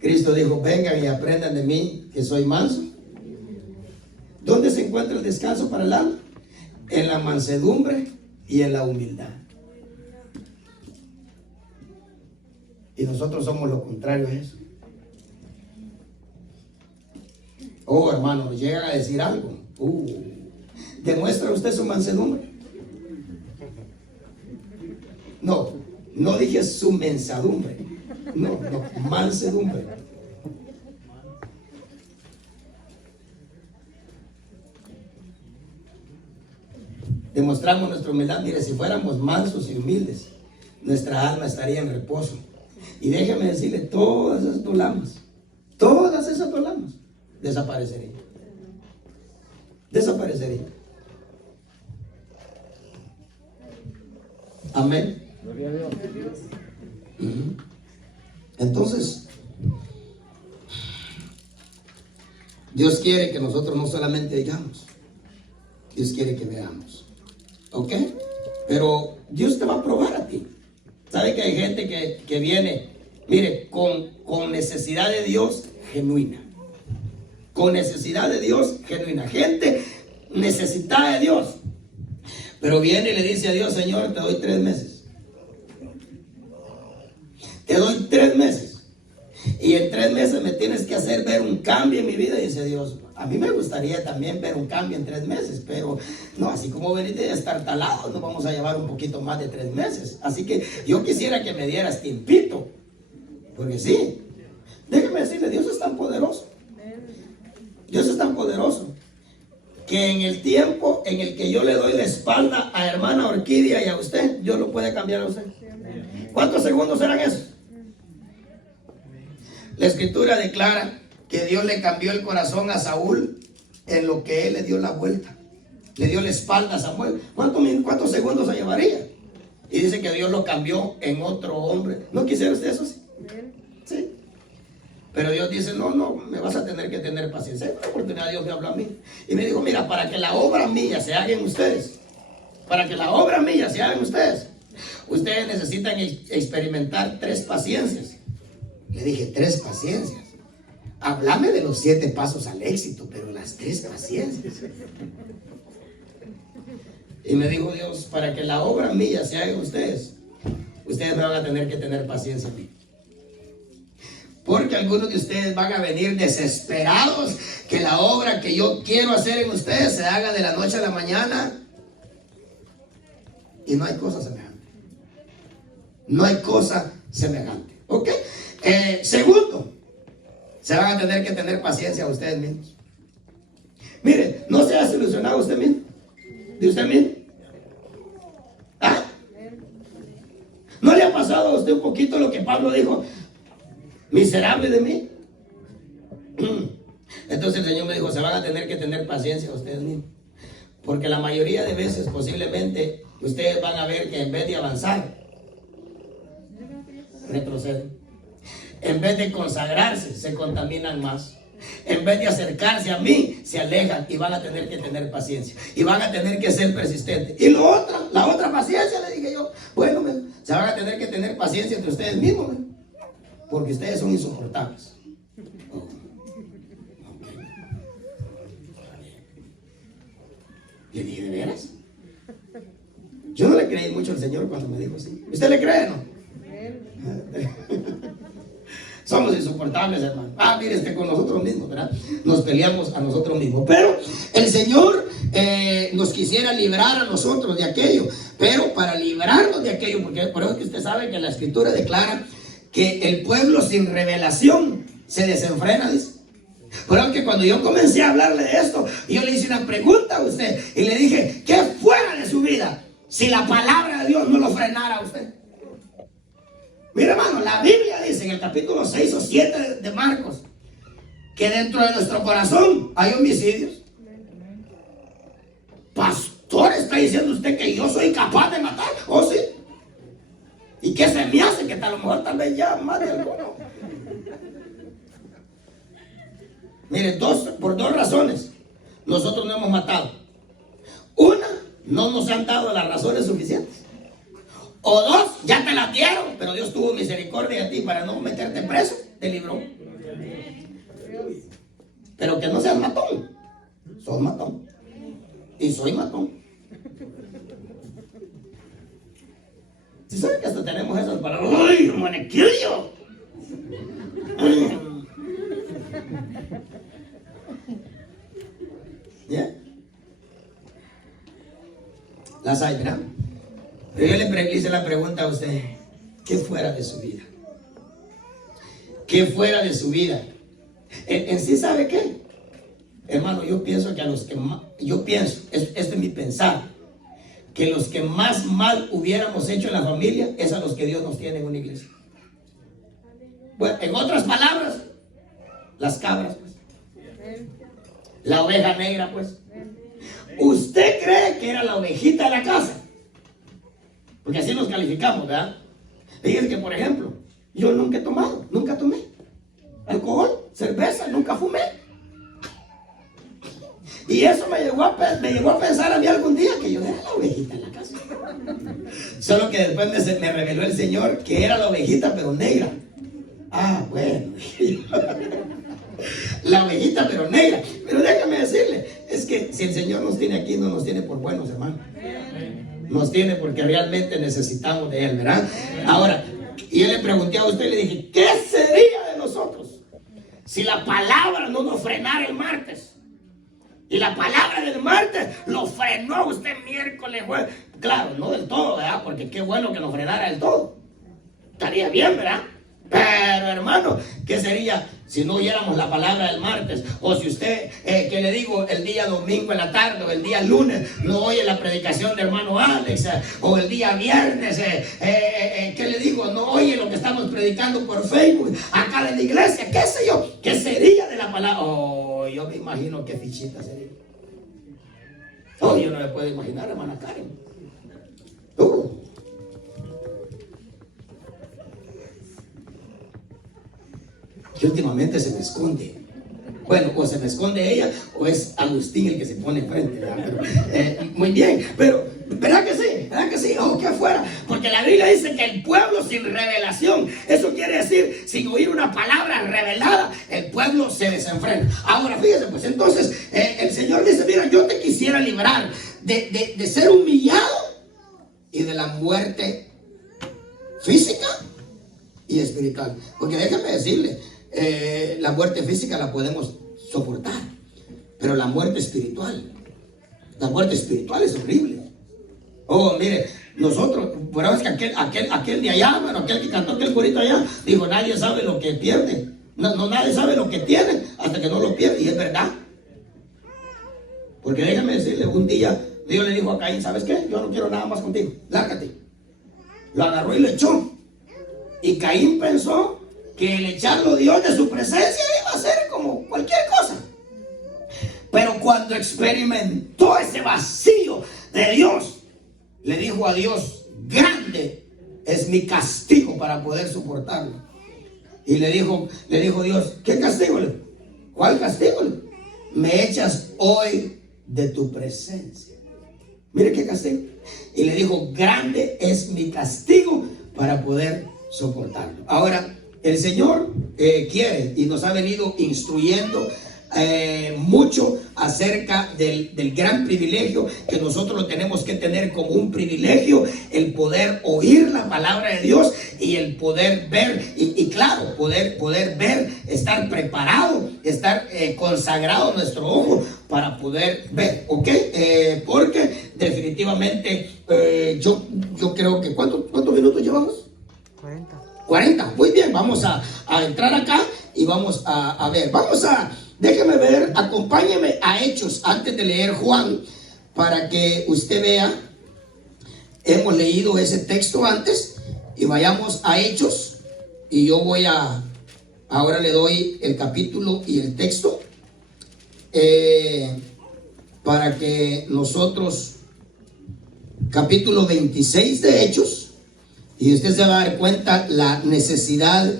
Cristo dijo: vengan y aprendan de mí que soy manso. ¿Dónde se encuentra el descanso para el alma? En la mansedumbre y en la humildad. Y nosotros somos lo contrario a eso. Oh, hermano, nos llegan a decir algo. ¿Demuestra usted su mansedumbre? No dije su mensadumbre. No, mansedumbre. Demostramos nuestra humildad. Mire, si fuéramos mansos y humildes, nuestra alma estaría en reposo. Y déjeme decirle, todas esas dolamas desaparecerían. Desaparecerían. Amén. Gloria a Dios. Entonces, Dios quiere que nosotros no solamente digamos, Dios quiere que veamos. ¿Ok? Pero Dios te va a probar a ti. ¿Sabe que hay gente que viene, mire, con necesidad de Dios genuina? Con necesidad de Dios genuina. Gente necesitada de Dios. Pero viene y le dice a Dios: Señor, te doy 3 meses. Te doy 3 meses. Y en 3 meses me tienes que hacer ver un cambio en mi vida. Y dice Dios: a mí me gustaría también ver un cambio en 3 meses, pero no, así como veniste a estar talado, nos vamos a llevar un poquito más de 3 meses. Así que yo quisiera que me dieras tiempito, porque sí, déjeme decirle, Dios es tan poderoso. Dios es tan poderoso que en el tiempo en el que yo le doy la espalda a hermana Orquídea y a usted, Dios lo puede cambiar a usted. ¿Cuántos segundos eran esos? La escritura declara que Dios le cambió el corazón a Saúl en lo que él le dio la vuelta. Le dio la espalda a Samuel. ¿Cuántos segundos se llevaría? Y dice que Dios lo cambió en otro hombre. ¿No quisiera usted eso? Sí. Pero Dios dice: no, me vas a tener que tener paciencia. En una oportunidad Dios me habló a mí y me dijo: mira, para que la obra mía se haga en ustedes, ustedes necesitan experimentar 3 paciencias. Le dije: 3 paciencias. Háblame de los 7 pasos al éxito, pero las 3 paciencias. Y me dijo Dios: para que la obra mía se haga en ustedes me van a tener que tener paciencia a mí. Porque algunos de ustedes van a venir desesperados que la obra que yo quiero hacer en ustedes se haga de la noche a la mañana. Y no hay cosa semejante. No hay cosa semejante. ¿Ok? Segundo, se van a tener que tener paciencia a ustedes mismos. Mire, no se ha desilusionado usted mismo. ¿De usted mismo? ¿Ah? ¿No le ha pasado a usted un poquito lo que Pablo dijo? Miserable de mí. Entonces el Señor me dijo: se van a tener que tener paciencia a ustedes mismos. Porque la mayoría de veces posiblemente ustedes van a ver que en vez de avanzar, retroceden. En vez de consagrarse, se contaminan más. En vez de acercarse a mí, se alejan, y van a tener que tener paciencia. Y van a tener que ser persistentes. Y la otra paciencia, le dije yo, bueno, se van a tener que tener paciencia entre ustedes mismos, porque ustedes son insoportables. Le dije: ¿de veras? Yo no le creí mucho al Señor cuando me dijo así. ¿Usted le cree, no? Somos insoportables, hermano. Mire, con nosotros mismos, ¿verdad? Nos peleamos a nosotros mismos. Pero el Señor nos quisiera librar a nosotros de aquello. Pero para librarnos de aquello, porque por eso que usted sabe que la Escritura declara que el pueblo sin revelación se desenfrena, dice. Por eso que cuando yo comencé a hablarle de esto, yo le hice una pregunta a usted y le dije: ¿qué fuera de su vida si la palabra de Dios no lo frenara a usted? Mira, hermano, la Biblia dice en el capítulo 6 o 7 de Marcos que dentro de nuestro corazón hay homicidios. Pastor, ¿está diciendo usted que yo soy capaz de matar? ¿Oh, sí? ¿Y qué se me hace? Que a lo mejor tal vez ya más de alguno. Mire, por 2 razones nosotros no hemos matado. Una, no nos han dado las razones suficientes. O 2, ya te la dieron, pero Dios tuvo misericordia de ti para no meterte preso, te libró. Pero que no seas matón. Sos matón. Y soy matón. ¿Sí saben que hasta tenemos esas palabras? ¡Ay, monequillo! ¿Ya? Las hay, ¿verdad? Pero yo le hice la pregunta a usted: ¿qué fuera de su vida? ¿Qué fuera de su vida? En sí, ¿sabe qué? Hermano, yo pienso que a los que más, este es mi pensar, que los que más mal hubiéramos hecho en la familia es a los que Dios nos tiene en una iglesia. Bueno, en otras palabras, las cabras, pues. La oveja negra, pues. ¿Usted cree que era la ovejita de la casa? Porque así nos calificamos, ¿verdad? Fíjense que, por ejemplo, Yo nunca he tomado, nunca tomé alcohol, cerveza, nunca fumé. Y eso me llegó a pensar a mí algún día que yo era la ovejita en la casa. Solo que después me reveló el Señor que era la ovejita pero negra. Ah, bueno. La ovejita pero negra. Pero déjame decirle, es que si el Señor nos tiene aquí, no nos tiene por buenos, hermano. Nos tiene porque realmente necesitamos de Él, ¿verdad? Ahora, y yo le pregunté a usted, le dije, ¿qué sería de nosotros si la palabra no nos frenara el martes? Y la palabra del martes lo frenó usted miércoles, jueves. Claro, no del todo, ¿verdad? Porque qué bueno que nos frenara del todo. Estaría bien, ¿verdad? Pero hermano, ¿qué sería si no oyéramos la palabra del martes? O si usted, que le digo, el día domingo en la tarde o el día lunes no oye la predicación de hermano Alex, o el día viernes, ¿qué le digo? No oye lo que estamos predicando por Facebook, acá en la iglesia, qué sé yo, ¿qué sería de la palabra? Oh, yo me imagino qué fichita sería. Oh, yo no me puedo imaginar, hermana Karen. Que últimamente se me esconde. Bueno, o se me esconde ella, o es Agustín el que se pone enfrente, ¿verdad? Pero, muy bien, pero ¿verdad que sí? ¿Verdad que sí? O que fuera, porque la Biblia dice que el pueblo sin revelación, eso quiere decir, sin oír una palabra revelada, el pueblo se desenfrena. Ahora, fíjese, pues entonces, el Señor dice, mira, yo te quisiera librar de ser humillado y de la muerte física y espiritual. Porque déjame decirle, la muerte física la podemos soportar, pero la muerte espiritual es horrible. Oh, mire, nosotros, por eso es que aquel de allá, bueno, aquel que cantó aquel corito allá, dijo, nadie sabe lo que pierde. No, nadie sabe lo que tiene hasta que no lo pierde, y es verdad. Porque déjame decirle, un día Dios le dijo a Caín, ¿sabes qué? Yo no quiero nada más contigo, lárgate. Lo agarró y lo echó. Y Caín pensó que el echarlo Dios de su presencia iba a ser como cualquier cosa. Pero cuando experimentó ese vacío de Dios, le dijo a Dios, grande es mi castigo para poder soportarlo. Y le dijo Dios, ¿qué castigo? ¿Cuál castigo? Me echas hoy de tu presencia. Mire qué castigo. Y le dijo, grande es mi castigo para poder soportarlo. Ahora, el Señor quiere y nos ha venido instruyendo mucho acerca del gran privilegio que nosotros lo tenemos que tener como un privilegio, el poder oír la palabra de Dios y el poder ver, y claro, poder ver, estar preparado, estar consagrado nuestro ojo para poder ver, ¿ok? Porque definitivamente yo creo que ¿cuántos minutos llevamos? 40, muy bien, vamos a entrar acá y vamos a ver, déjeme ver, acompáñeme a Hechos antes de leer Juan, para que usted vea, hemos leído ese texto antes, y vayamos a Hechos, y yo ahora le doy el capítulo y el texto, para que nosotros, capítulo 26 de Hechos, y usted se va a dar cuenta la necesidad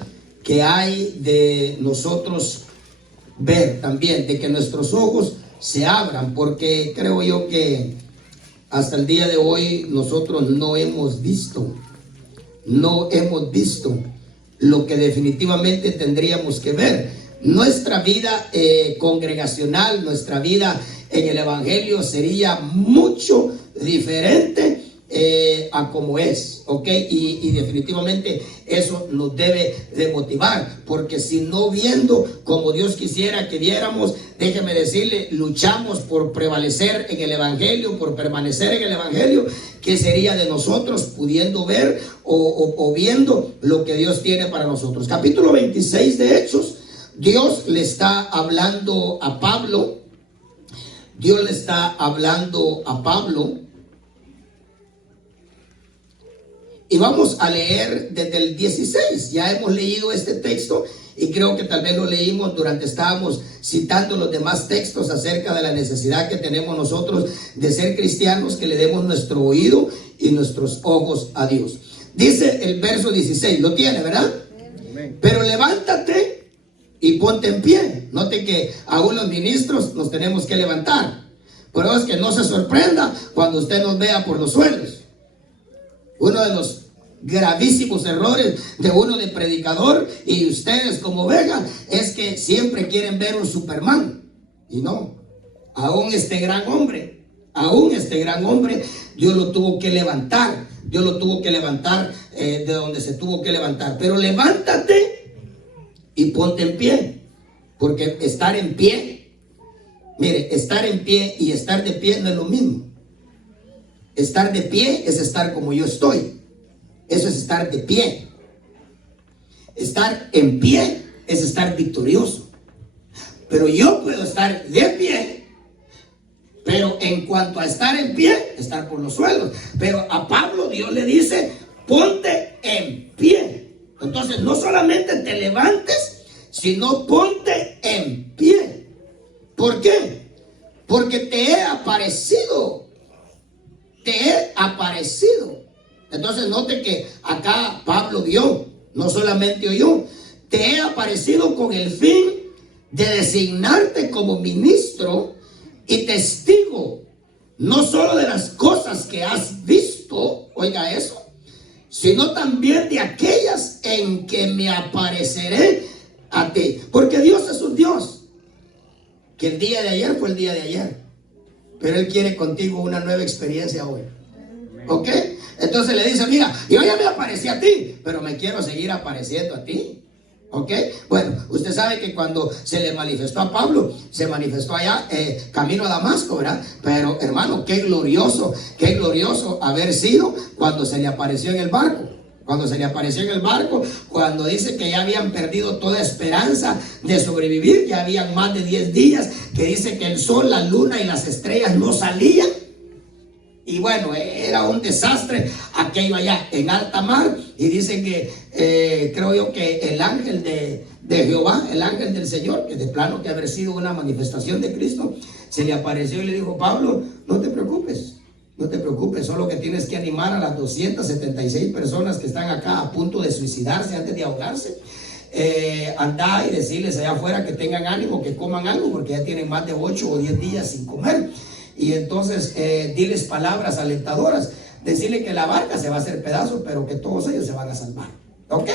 que hay de nosotros ver también, de que nuestros ojos se abran, porque creo yo que hasta el día de hoy nosotros no hemos visto lo que definitivamente tendríamos que ver. Nuestra vida congregacional, nuestra vida en el Evangelio sería mucho diferente a como es, ¿ok? Y definitivamente eso nos debe de motivar, porque si no viendo como Dios quisiera que viéramos, déjeme decirle, luchamos por prevalecer en el Evangelio, por permanecer en el Evangelio, ¿qué sería de nosotros pudiendo ver o viendo lo que Dios tiene para nosotros? Capítulo 26 de Hechos, Dios le está hablando a Pablo, y vamos a leer desde el 16. Ya hemos leído este texto y creo que tal vez lo leímos estábamos citando los demás textos acerca de la necesidad que tenemos nosotros de ser cristianos, que le demos nuestro oído y nuestros ojos a Dios. Dice el verso 16, lo tiene, ¿verdad? Pero levántate y ponte en pie. Note que aún los ministros nos tenemos que levantar. Pero es que no se sorprenda cuando usted nos vea por los suelos. Uno de los gravísimos errores de uno de predicador y ustedes como ovejas es que siempre quieren ver un Superman. Y no, aún este gran hombre, Dios lo tuvo que levantar. Dios lo tuvo que levantar de donde se tuvo que levantar. Pero levántate y ponte en pie. Porque estar en pie, mire, estar en pie y estar de pie no es lo mismo. Estar de pie es estar como yo estoy. Eso es estar de pie. Estar en pie es estar victorioso. Pero yo puedo estar de pie, pero en cuanto a estar en pie, estar por los suelos. Pero a Pablo Dios le dice, ponte en pie. Entonces no solamente te levantes, sino ponte en pie. ¿Por qué? Porque te he aparecido. Te he aparecido. Entonces note que acá Pablo vio, no solamente oyó. Te he aparecido con el fin de designarte como ministro y testigo, no solo de las cosas que has visto, oiga eso, sino también de aquellas en que me apareceré a ti. Porque Dios es un Dios que el día de ayer fue el día de ayer, pero Él quiere contigo una nueva experiencia hoy. ¿Ok? Entonces le dice, mira, yo ya me aparecí a ti, pero me quiero seguir apareciendo a ti. ¿Ok? Bueno, usted sabe que cuando se le manifestó a Pablo, se manifestó allá camino a Damasco, ¿verdad? Pero hermano, qué glorioso haber sido cuando se le apareció en el barco. Cuando se le apareció en el barco, cuando dice que ya habían perdido toda esperanza de sobrevivir, ya habían más de 10 días, que dice que el sol, la luna y las estrellas no salían. Y bueno, era un desastre aquello allá en alta mar. Y dice que creo yo que el ángel de Jehová, el ángel del Señor, que de plano que haber sido una manifestación de Cristo, se le apareció y le dijo, Pablo, no te preocupes, solo que tienes que animar a las 276 personas que están acá a punto de suicidarse antes de ahogarse. Andá y decirles allá afuera que tengan ánimo, que coman algo, porque ya tienen más de 8 o 10 días sin comer. Y entonces diles palabras alentadoras, decirle que la barca se va a hacer pedazos, pero que todos ellos se van a salvar. ¿Ok?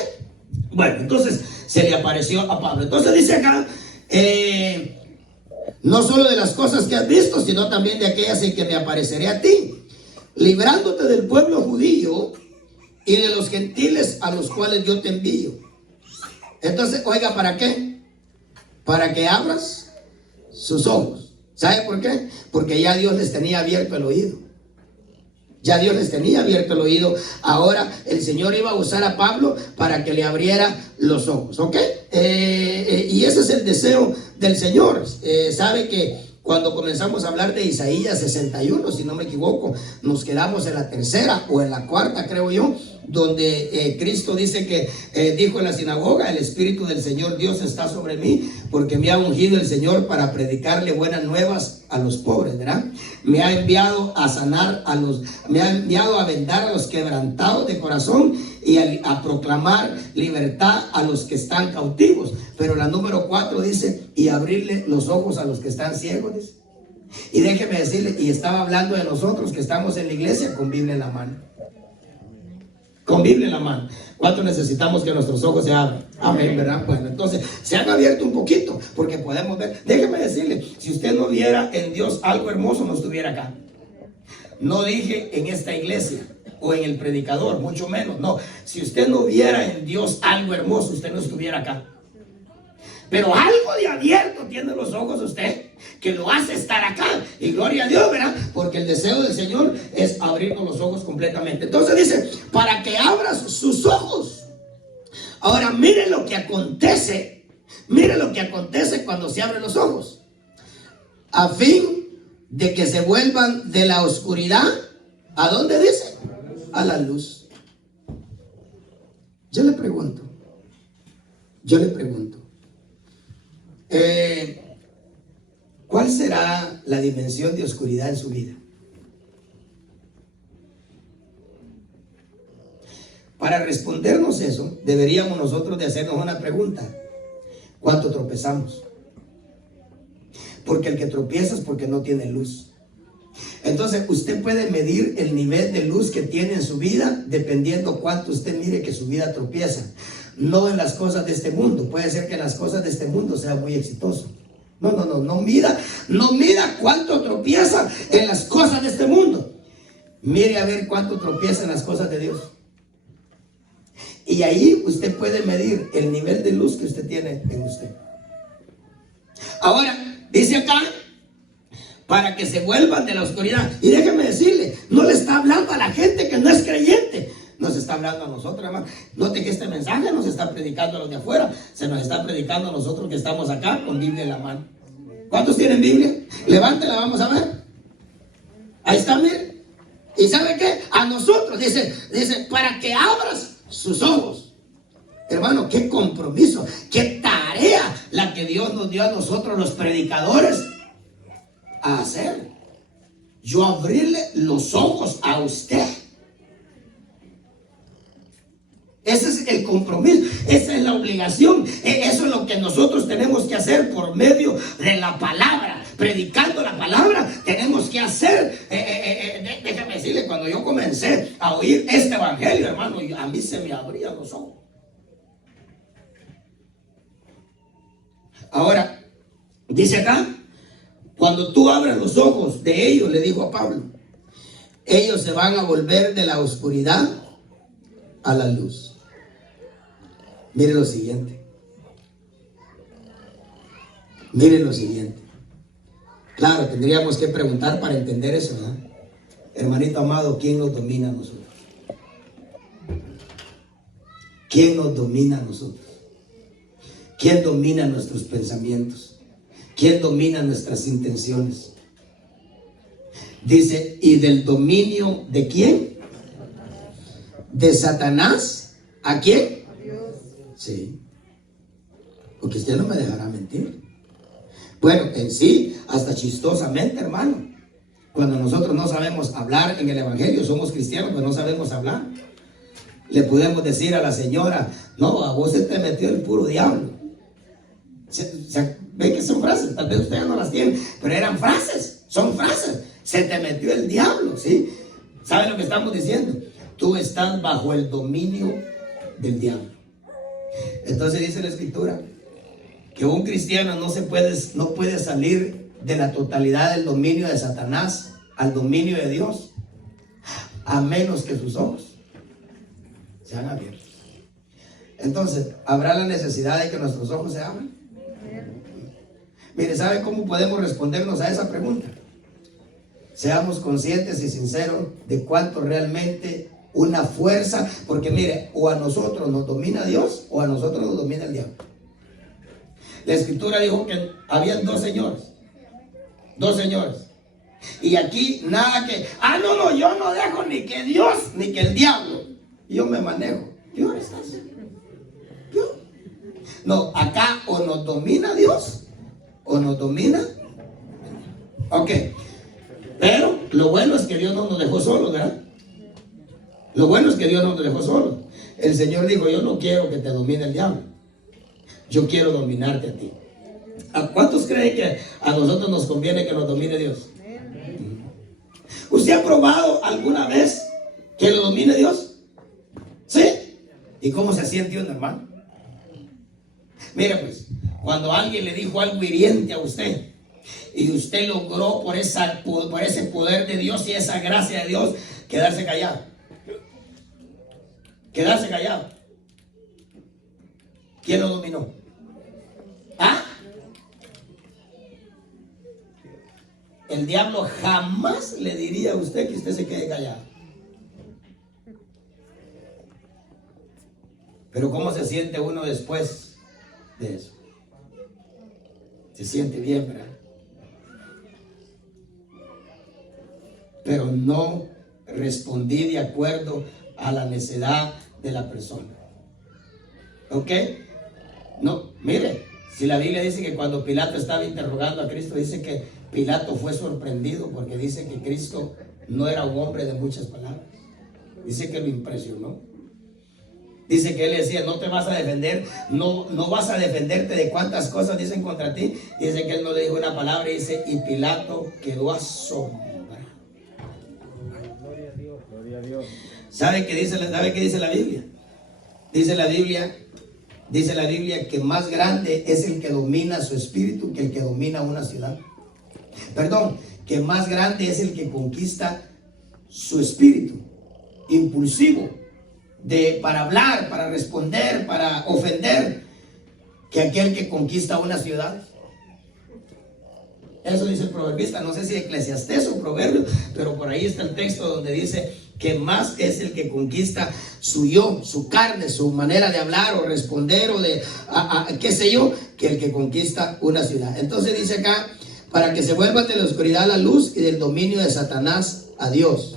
Bueno, entonces se le apareció a Pablo. Entonces dice acá, no solo de las cosas que has visto, sino también de aquellas en que me apareceré a ti, librándote del pueblo judío y de los gentiles a los cuales yo te envío. Entonces, oiga, ¿para qué? Para que abras sus ojos. ¿Sabe por qué? Porque ya Dios les tenía abierto el oído. Ya Dios les tenía abierto el oído. Ahora el Señor iba a usar a Pablo para que le abriera los ojos. ¿Ok? Y ese es el deseo del Señor. Sabe que cuando comenzamos a hablar de Isaías 61, si no me equivoco, nos quedamos en la tercera o en la cuarta, creo yo, donde Cristo dice que dijo en la sinagoga, el Espíritu del Señor Dios está sobre mí, porque me ha ungido el Señor para predicarle buenas nuevas a los pobres, ¿verdad? Me ha enviado a sanar me ha enviado a vendar a los quebrantados de corazón y a proclamar libertad a los que están cautivos. Pero la número 4 dice, y abrirle los ojos a los que están ciegos, dice. Y déjeme decirle, y estaba hablando de nosotros que estamos en la iglesia con Biblia en la mano. Con Biblia en la mano. ¿Cuánto necesitamos que nuestros ojos se abran? Amén, ¿verdad? Bueno, entonces se han abierto un poquito porque podemos ver. Déjeme decirle, si usted no viera en Dios algo hermoso, no estuviera acá. No dije en esta iglesia o en el predicador, mucho menos. No, si usted no viera en Dios algo hermoso, usted no estuviera acá. Pero algo de abierto tiene los ojos usted, que lo hace estar acá. Y gloria a Dios, ¿verdad? Porque el deseo del Señor es abrirnos los ojos completamente. Entonces dice, para que abras sus ojos. Ahora mire lo que acontece. Mire lo que acontece cuando se abren los ojos. A fin de que se vuelvan de la oscuridad. ¿A dónde dice? A la luz. Yo le pregunto. ¿Cuál será la dimensión de oscuridad en su vida? para respondernos eso, deberíamos nosotros de hacernos una pregunta. ¿Cuánto tropezamos? Porque el que tropieza es porque no tiene luz. Entonces usted puede medir el nivel de luz que tiene en su vida dependiendo cuánto usted mire que su vida tropieza. No en las cosas de este mundo. Puede ser que en las cosas de este mundo sea muy exitoso. No mida cuánto tropieza en las cosas de este mundo. Mire a ver cuánto tropieza en las cosas de Dios. Y ahí usted puede medir el nivel de luz que usted tiene en usted. Ahora, dice acá, para que se vuelvan de la oscuridad. Y déjeme decirle, no le está hablando a la gente que no es creyente. Nos está hablando a nosotros, hermano. Note que este mensaje nos está predicando a los de afuera. Se nos está predicando a nosotros que estamos acá con Biblia en la mano. ¿Cuántos tienen Biblia? Levántela, vamos a ver. Ahí está, mire. ¿Y sabe qué? A nosotros, dice, para que abras sus ojos. Hermano, qué compromiso, qué tarea la que Dios nos dio a nosotros los predicadores a hacer. Yo abrirle los ojos a usted. Ese es el compromiso, esa es la obligación. Eso es lo que nosotros tenemos que hacer por medio de la palabra. Predicando la palabra, tenemos que hacer. Déjame decirle, cuando yo comencé a oír este evangelio, hermano, a mí se me abrían los ojos. Ahora, dice acá, cuando tú abres los ojos de ellos, le dijo a Pablo, ellos se van a volver de la oscuridad a la luz. Mire lo siguiente. Mire lo siguiente. Claro, tendríamos que preguntar para entender eso, ¿verdad? Hermanito amado, ¿quién nos domina a nosotros? ¿Quién nos domina a nosotros? ¿Quién domina nuestros pensamientos? ¿Quién domina nuestras intenciones? Dice, ¿y del dominio de quién? ¿De Satanás? ¿A quién? A Dios. Sí. Porque usted no me dejará mentir. Bueno, en sí, hasta chistosamente, hermano. Cuando nosotros no sabemos hablar en el evangelio, somos cristianos, pero no sabemos hablar. Le podemos decir a la señora, no, a vos se te metió el puro diablo. Ven que son frases, tal vez usted ya no las tiene, pero eran frases, son frases. Se te metió el diablo, ¿sí? ¿Saben lo que estamos diciendo? Tú estás bajo el dominio del diablo. Entonces dice la escritura que un cristiano no puede salir de la totalidad del dominio de Satanás al dominio de Dios, a menos que sus ojos sean abiertos. Entonces, ¿habrá la necesidad de que nuestros ojos se abran? Mire, ¿sabe cómo podemos respondernos a esa pregunta? Seamos conscientes y sinceros de cuánto realmente una fuerza, porque mire, o a nosotros nos domina Dios o a nosotros nos domina el diablo. La escritura dijo que habían dos señores. Y aquí nada que, no, yo no dejo ni que Dios ni que el diablo. Yo me manejo. Yo estás. Yo. No, acá o nos domina Dios o nos domina. Ok. Pero lo bueno es que Dios no nos dejó solos, ¿verdad? Lo bueno es que Dios no nos dejó solos. El Señor dijo, yo no quiero que te domine el diablo. Yo quiero dominarte a ti. ¿A cuántos creen que a nosotros nos conviene que nos domine Dios? ¿Usted ha probado alguna vez que lo domine Dios? ¿Sí? ¿Y cómo se siente uno, hermano? Mira pues, cuando alguien le dijo algo hiriente a usted y usted logró por ese poder de Dios y esa gracia de Dios quedarse callado. Quedarse callado. ¿Quién lo dominó? ¿Ah? El diablo jamás le diría a usted que usted se quede callado. Pero ¿cómo se siente uno después de eso? Se siente bien, ¿verdad? Pero no respondí de acuerdo a la necedad de la persona. ¿Ok? No, mire, si la Biblia dice que cuando Pilato estaba interrogando a Cristo, dice que Pilato fue sorprendido porque dice que Cristo no era un hombre de muchas palabras. Dice que lo impresionó. Dice que él decía, no te vas a defender, no vas a defenderte de cuántas cosas dicen contra ti. Dice que él no le dijo una palabra, dice, y Pilato quedó asombrado. Gloria a Dios, gloria a Dios. ¿Sabe qué dice la Biblia? Dice la Biblia que más grande es el que domina su espíritu que el que domina una ciudad. Perdón, que más grande es el que conquista su espíritu impulsivo para hablar, para responder, para ofender, que aquel que conquista una ciudad. Eso dice el proverbista, no sé si Eclesiastés o Proverbios, pero por ahí está el texto donde dice que más es el que conquista su yo, su carne, su manera de hablar o responder o de qué sé yo, que el que conquista una ciudad. Entonces dice acá, para que se vuelva de la oscuridad a la luz y del dominio de Satanás a Dios.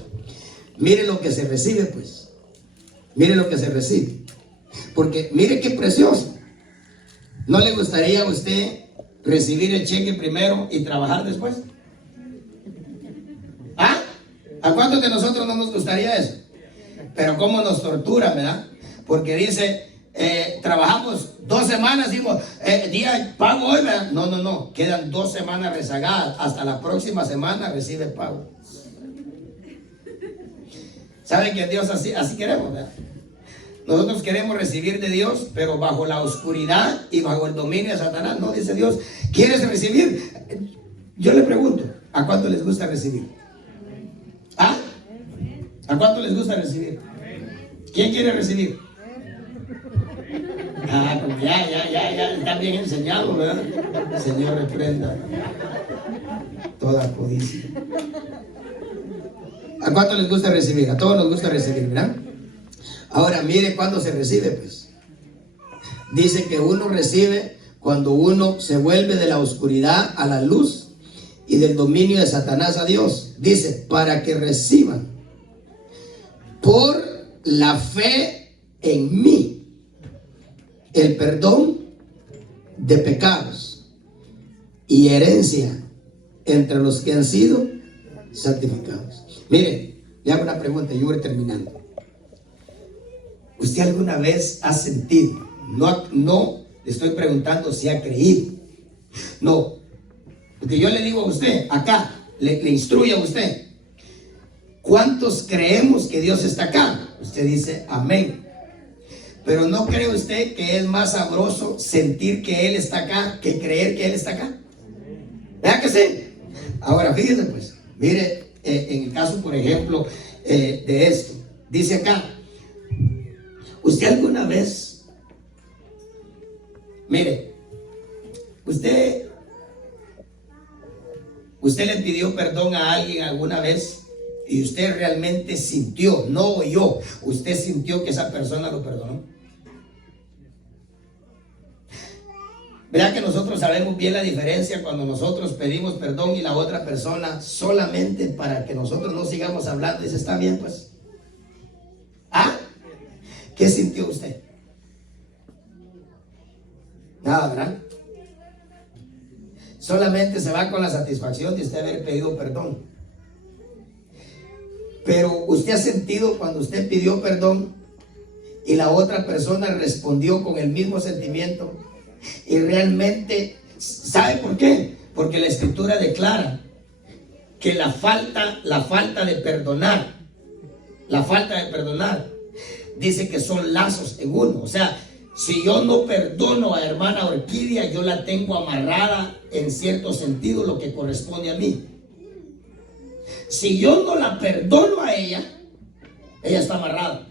Mire lo que se recibe, pues. Mire lo que se recibe. Porque mire qué precioso. ¿No le gustaría a usted recibir el cheque primero y trabajar después? ¿Ah? ¿A cuántos de nosotros no nos gustaría eso? Pero cómo nos tortura, ¿verdad? Porque dice, trabajamos 2 semanas, digo, día pago hoy, ¿verdad? No, quedan 2 semanas rezagadas. Hasta la próxima semana recibe pago. ¿Saben que Dios así queremos, ¿verdad? Nosotros queremos recibir de Dios, pero bajo la oscuridad y bajo el dominio de Satanás. No, dice Dios, ¿quieres recibir? Yo le pregunto, ¿a cuánto les gusta recibir? ¿Ah? ¿A cuánto les gusta recibir? ¿Quién quiere recibir? Como ya está bien enseñado, ¿verdad? El Señor reprenda toda codicia. ¿A cuánto les gusta recibir? A todos nos gusta recibir, ¿verdad? Ahora mire cuándo se recibe, pues. Dice que uno recibe cuando uno se vuelve de la oscuridad a la luz y del dominio de Satanás a Dios. Dice, para que reciban por la fe en mí el perdón de pecados y herencia entre los que han sido santificados. Mire, le hago una pregunta y yo voy terminando. ¿Usted alguna vez ha sentido? No le estoy preguntando si ha creído. No, porque yo le digo a usted, acá, le instruyo a usted. ¿Cuántos creemos que Dios está acá? Usted dice, amén. Pero ¿no cree usted que es más sabroso sentir que Él está acá que creer que Él está acá? ¿Verdad que sí? Ahora fíjese pues, mire, en el caso por ejemplo de esto, dice acá, ¿usted alguna vez, mire, usted le pidió perdón a alguien alguna vez y usted realmente sintió, no oyó, usted sintió que esa persona lo perdonó? ¿Verdad que nosotros sabemos bien la diferencia cuando nosotros pedimos perdón y la otra persona solamente para que nosotros no sigamos hablando dice, está bien pues? ¿Ah? ¿Qué sintió usted? Nada, ¿verdad? Solamente se va con la satisfacción de usted haber pedido perdón. Pero usted ha sentido cuando usted pidió perdón y la otra persona respondió con el mismo sentimiento y realmente, ¿sabe por qué? Porque la Escritura declara que la falta de perdonar, dice que son lazos en uno. O sea, si yo no perdono a hermana Orquídea, yo la tengo amarrada en cierto sentido, lo que corresponde a mí. Si yo no la perdono a ella está amarrada.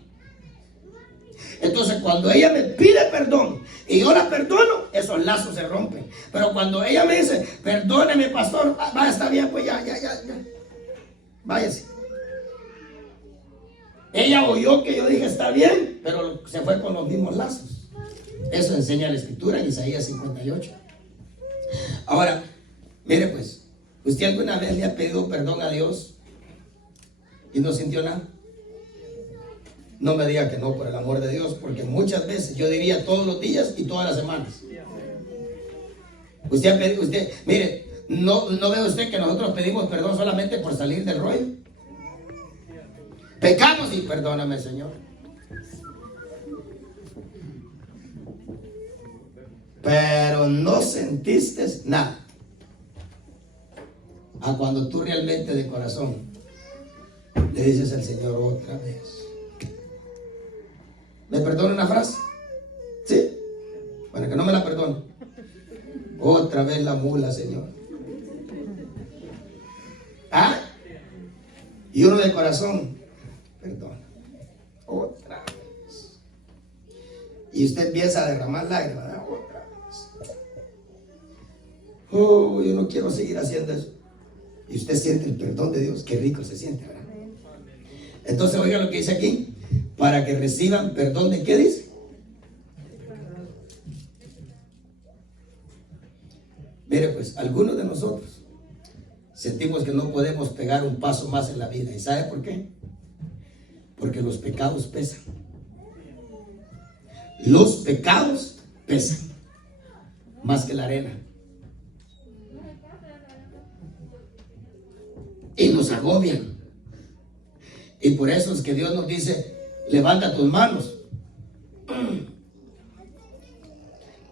Entonces cuando ella me pide perdón y yo la perdono, esos lazos se rompen. Pero cuando ella me dice, perdóneme pastor, está bien, pues ya, váyase. Ella oyó que yo dije está bien, pero se fue con los mismos lazos. Eso enseña la Escritura en Isaías 58. Ahora, mire pues, ¿usted alguna vez le ha pedido perdón a Dios y no sintió nada? No me diga que no, por el amor de Dios, porque muchas veces, yo diría todos los días y todas las semanas. Mire, no ve usted que nosotros pedimos perdón solamente por salir del rollo. Pecamos y perdóname, Señor. pero no sentiste nada. A cuando tú realmente de corazón le dices al Señor otra vez. ¿Me perdona una frase? ¿Sí? Bueno, que no me la perdone. Otra vez la mula, Señor. ¿Ah? Y uno de corazón, perdona. Otra vez. Y usted empieza a derramar lágrimas. ¿Ah? Otra vez. Oh, yo no quiero seguir haciendo eso. Y usted siente el perdón de Dios. Qué rico se siente, ¿verdad? Entonces, oiga lo que dice aquí. Para que reciban perdón de, ¿qué dice? Mire, pues, algunos de nosotros sentimos que no podemos pegar un paso más en la vida. ¿Y sabe por qué? Porque los pecados pesan. Los pecados pesan más que la arena. Y nos agobian. Y por eso es que Dios nos dice, levanta tus manos.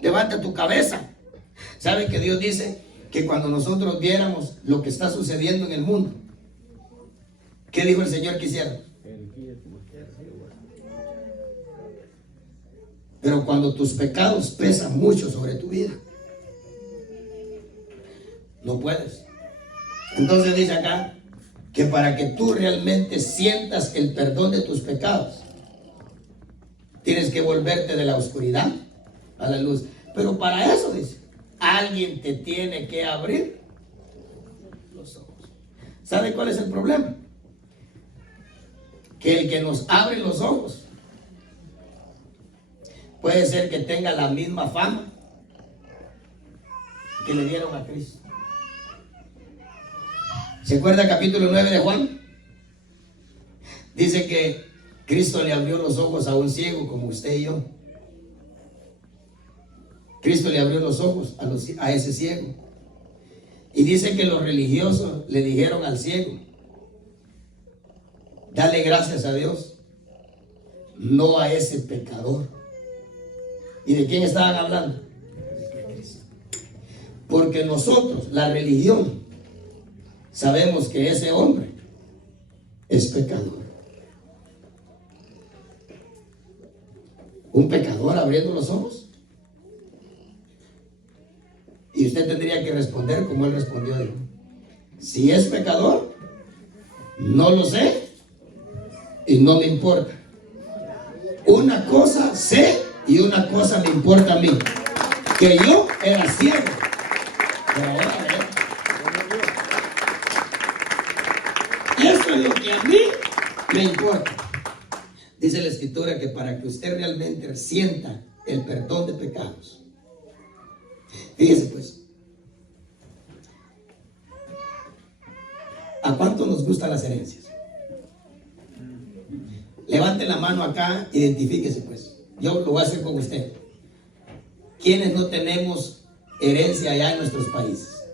Levanta tu cabeza. ¿Sabe que Dios dice que cuando nosotros viéramos lo que está sucediendo en el mundo, ¿qué dijo el Señor que hiciera? Pero cuando tus pecados pesan mucho sobre tu vida, no puedes. Entonces dice acá que para que tú realmente sientas el perdón de tus pecados, tienes que volverte de la oscuridad a la luz. Pero para eso, dice, alguien te tiene que abrir los ojos. ¿Sabe cuál es el problema? Que el que nos abre los ojos puede ser que tenga la misma fama que le dieron a Cristo. ¿Se acuerda el capítulo 9 de Juan? Dice que Cristo le abrió los ojos a un ciego como usted y yo. Cristo le abrió los ojos a ese ciego. Y dice que los religiosos le dijeron al ciego, dale gracias a Dios, no a ese pecador. ¿Y de quién estaban hablando? Porque nosotros, la religión, sabemos que ese hombre es pecador. Un pecador abriendo los ojos. Y usted tendría que responder como él respondió. Dijo, si es pecador, no lo sé y no me importa. Una cosa sé y una cosa me importa a mí. Que yo era ciego. Pero ahora eso es lo que a mí me importa. Dice la Escritura que para que usted realmente sienta el perdón de pecados, fíjese pues, ¿a cuánto nos gustan las herencias? Levante la mano acá, identifíquese pues. Yo lo voy a hacer con usted. ¿Quiénes no tenemos herencia allá en nuestros países?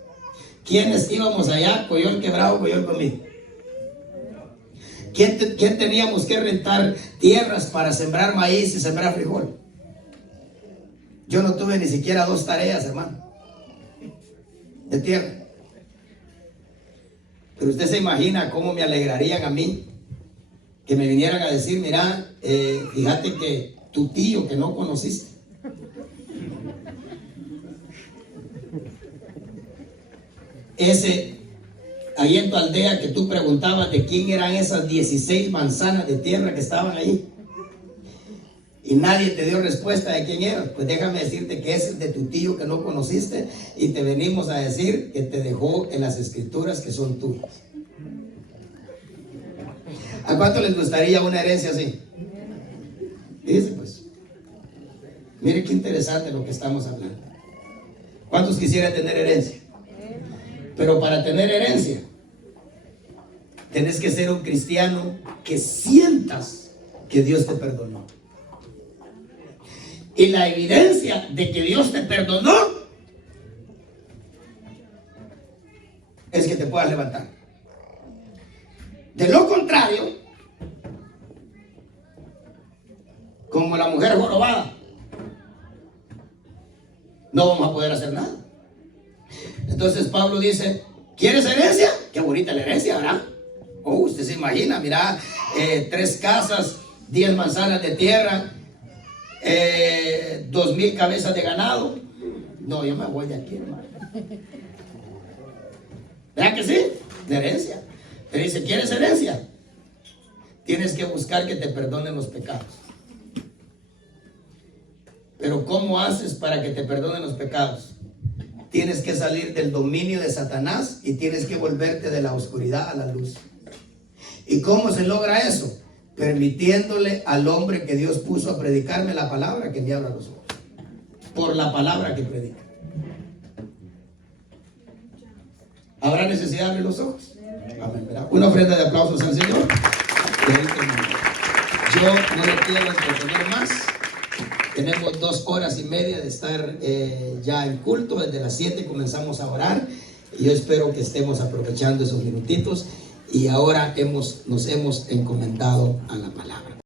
¿Quiénes íbamos allá, Coyol quebrado, Coyol conmigo? ¿Quién teníamos que rentar tierras para sembrar maíz y sembrar frijol? Yo no tuve ni siquiera 2 tareas, hermano, de tierra. Pero usted se imagina cómo me alegrarían a mí que me vinieran a decir, mira, fíjate que tu tío que no conociste, ese ahí en tu aldea que tú preguntabas de quién eran esas 16 manzanas de tierra que estaban ahí y nadie te dio respuesta de quién era, pues déjame decirte que ese es de tu tío que no conociste y te venimos a decir que te dejó en las escrituras que son tuyas. ¿A cuánto les gustaría una herencia así? Dice pues, mire qué interesante lo que estamos hablando. ¿Cuántos quisieran tener herencia? Pero para tener herencia, tenés que ser un cristiano que sientas que Dios te perdonó. Y la evidencia de que Dios te perdonó es que te puedas levantar. De lo contrario, como la mujer jorobada, no vamos a poder hacer nada. Entonces Pablo dice, ¿quieres herencia? Qué bonita la herencia, ¿verdad? Oh, usted se imagina, mira, 3 casas, 10 manzanas de tierra, 2,000 cabezas de ganado. No, yo me voy de aquí, hermano. ¿Verdad que sí? De herencia. Pero dice, ¿quieres herencia? Tienes que buscar que te perdonen los pecados. Pero ¿cómo haces para que te perdonen los pecados? Tienes que salir del dominio de Satanás y tienes que volverte de la oscuridad a la luz. ¿Y cómo se logra eso? Permitiéndole al hombre que Dios puso a predicarme la palabra que me abra los ojos. Por la palabra que predica. ¿Habrá necesidad de abrir los ojos? Amén, ¿verdad? Una ofrenda de aplausos al Señor. Yo no le quiero entretener más. Tenemos 2 horas y media de estar ya en culto. Desde las 7 comenzamos a orar. Y yo espero que estemos aprovechando esos minutitos. Y ahora nos hemos encomendado a la palabra.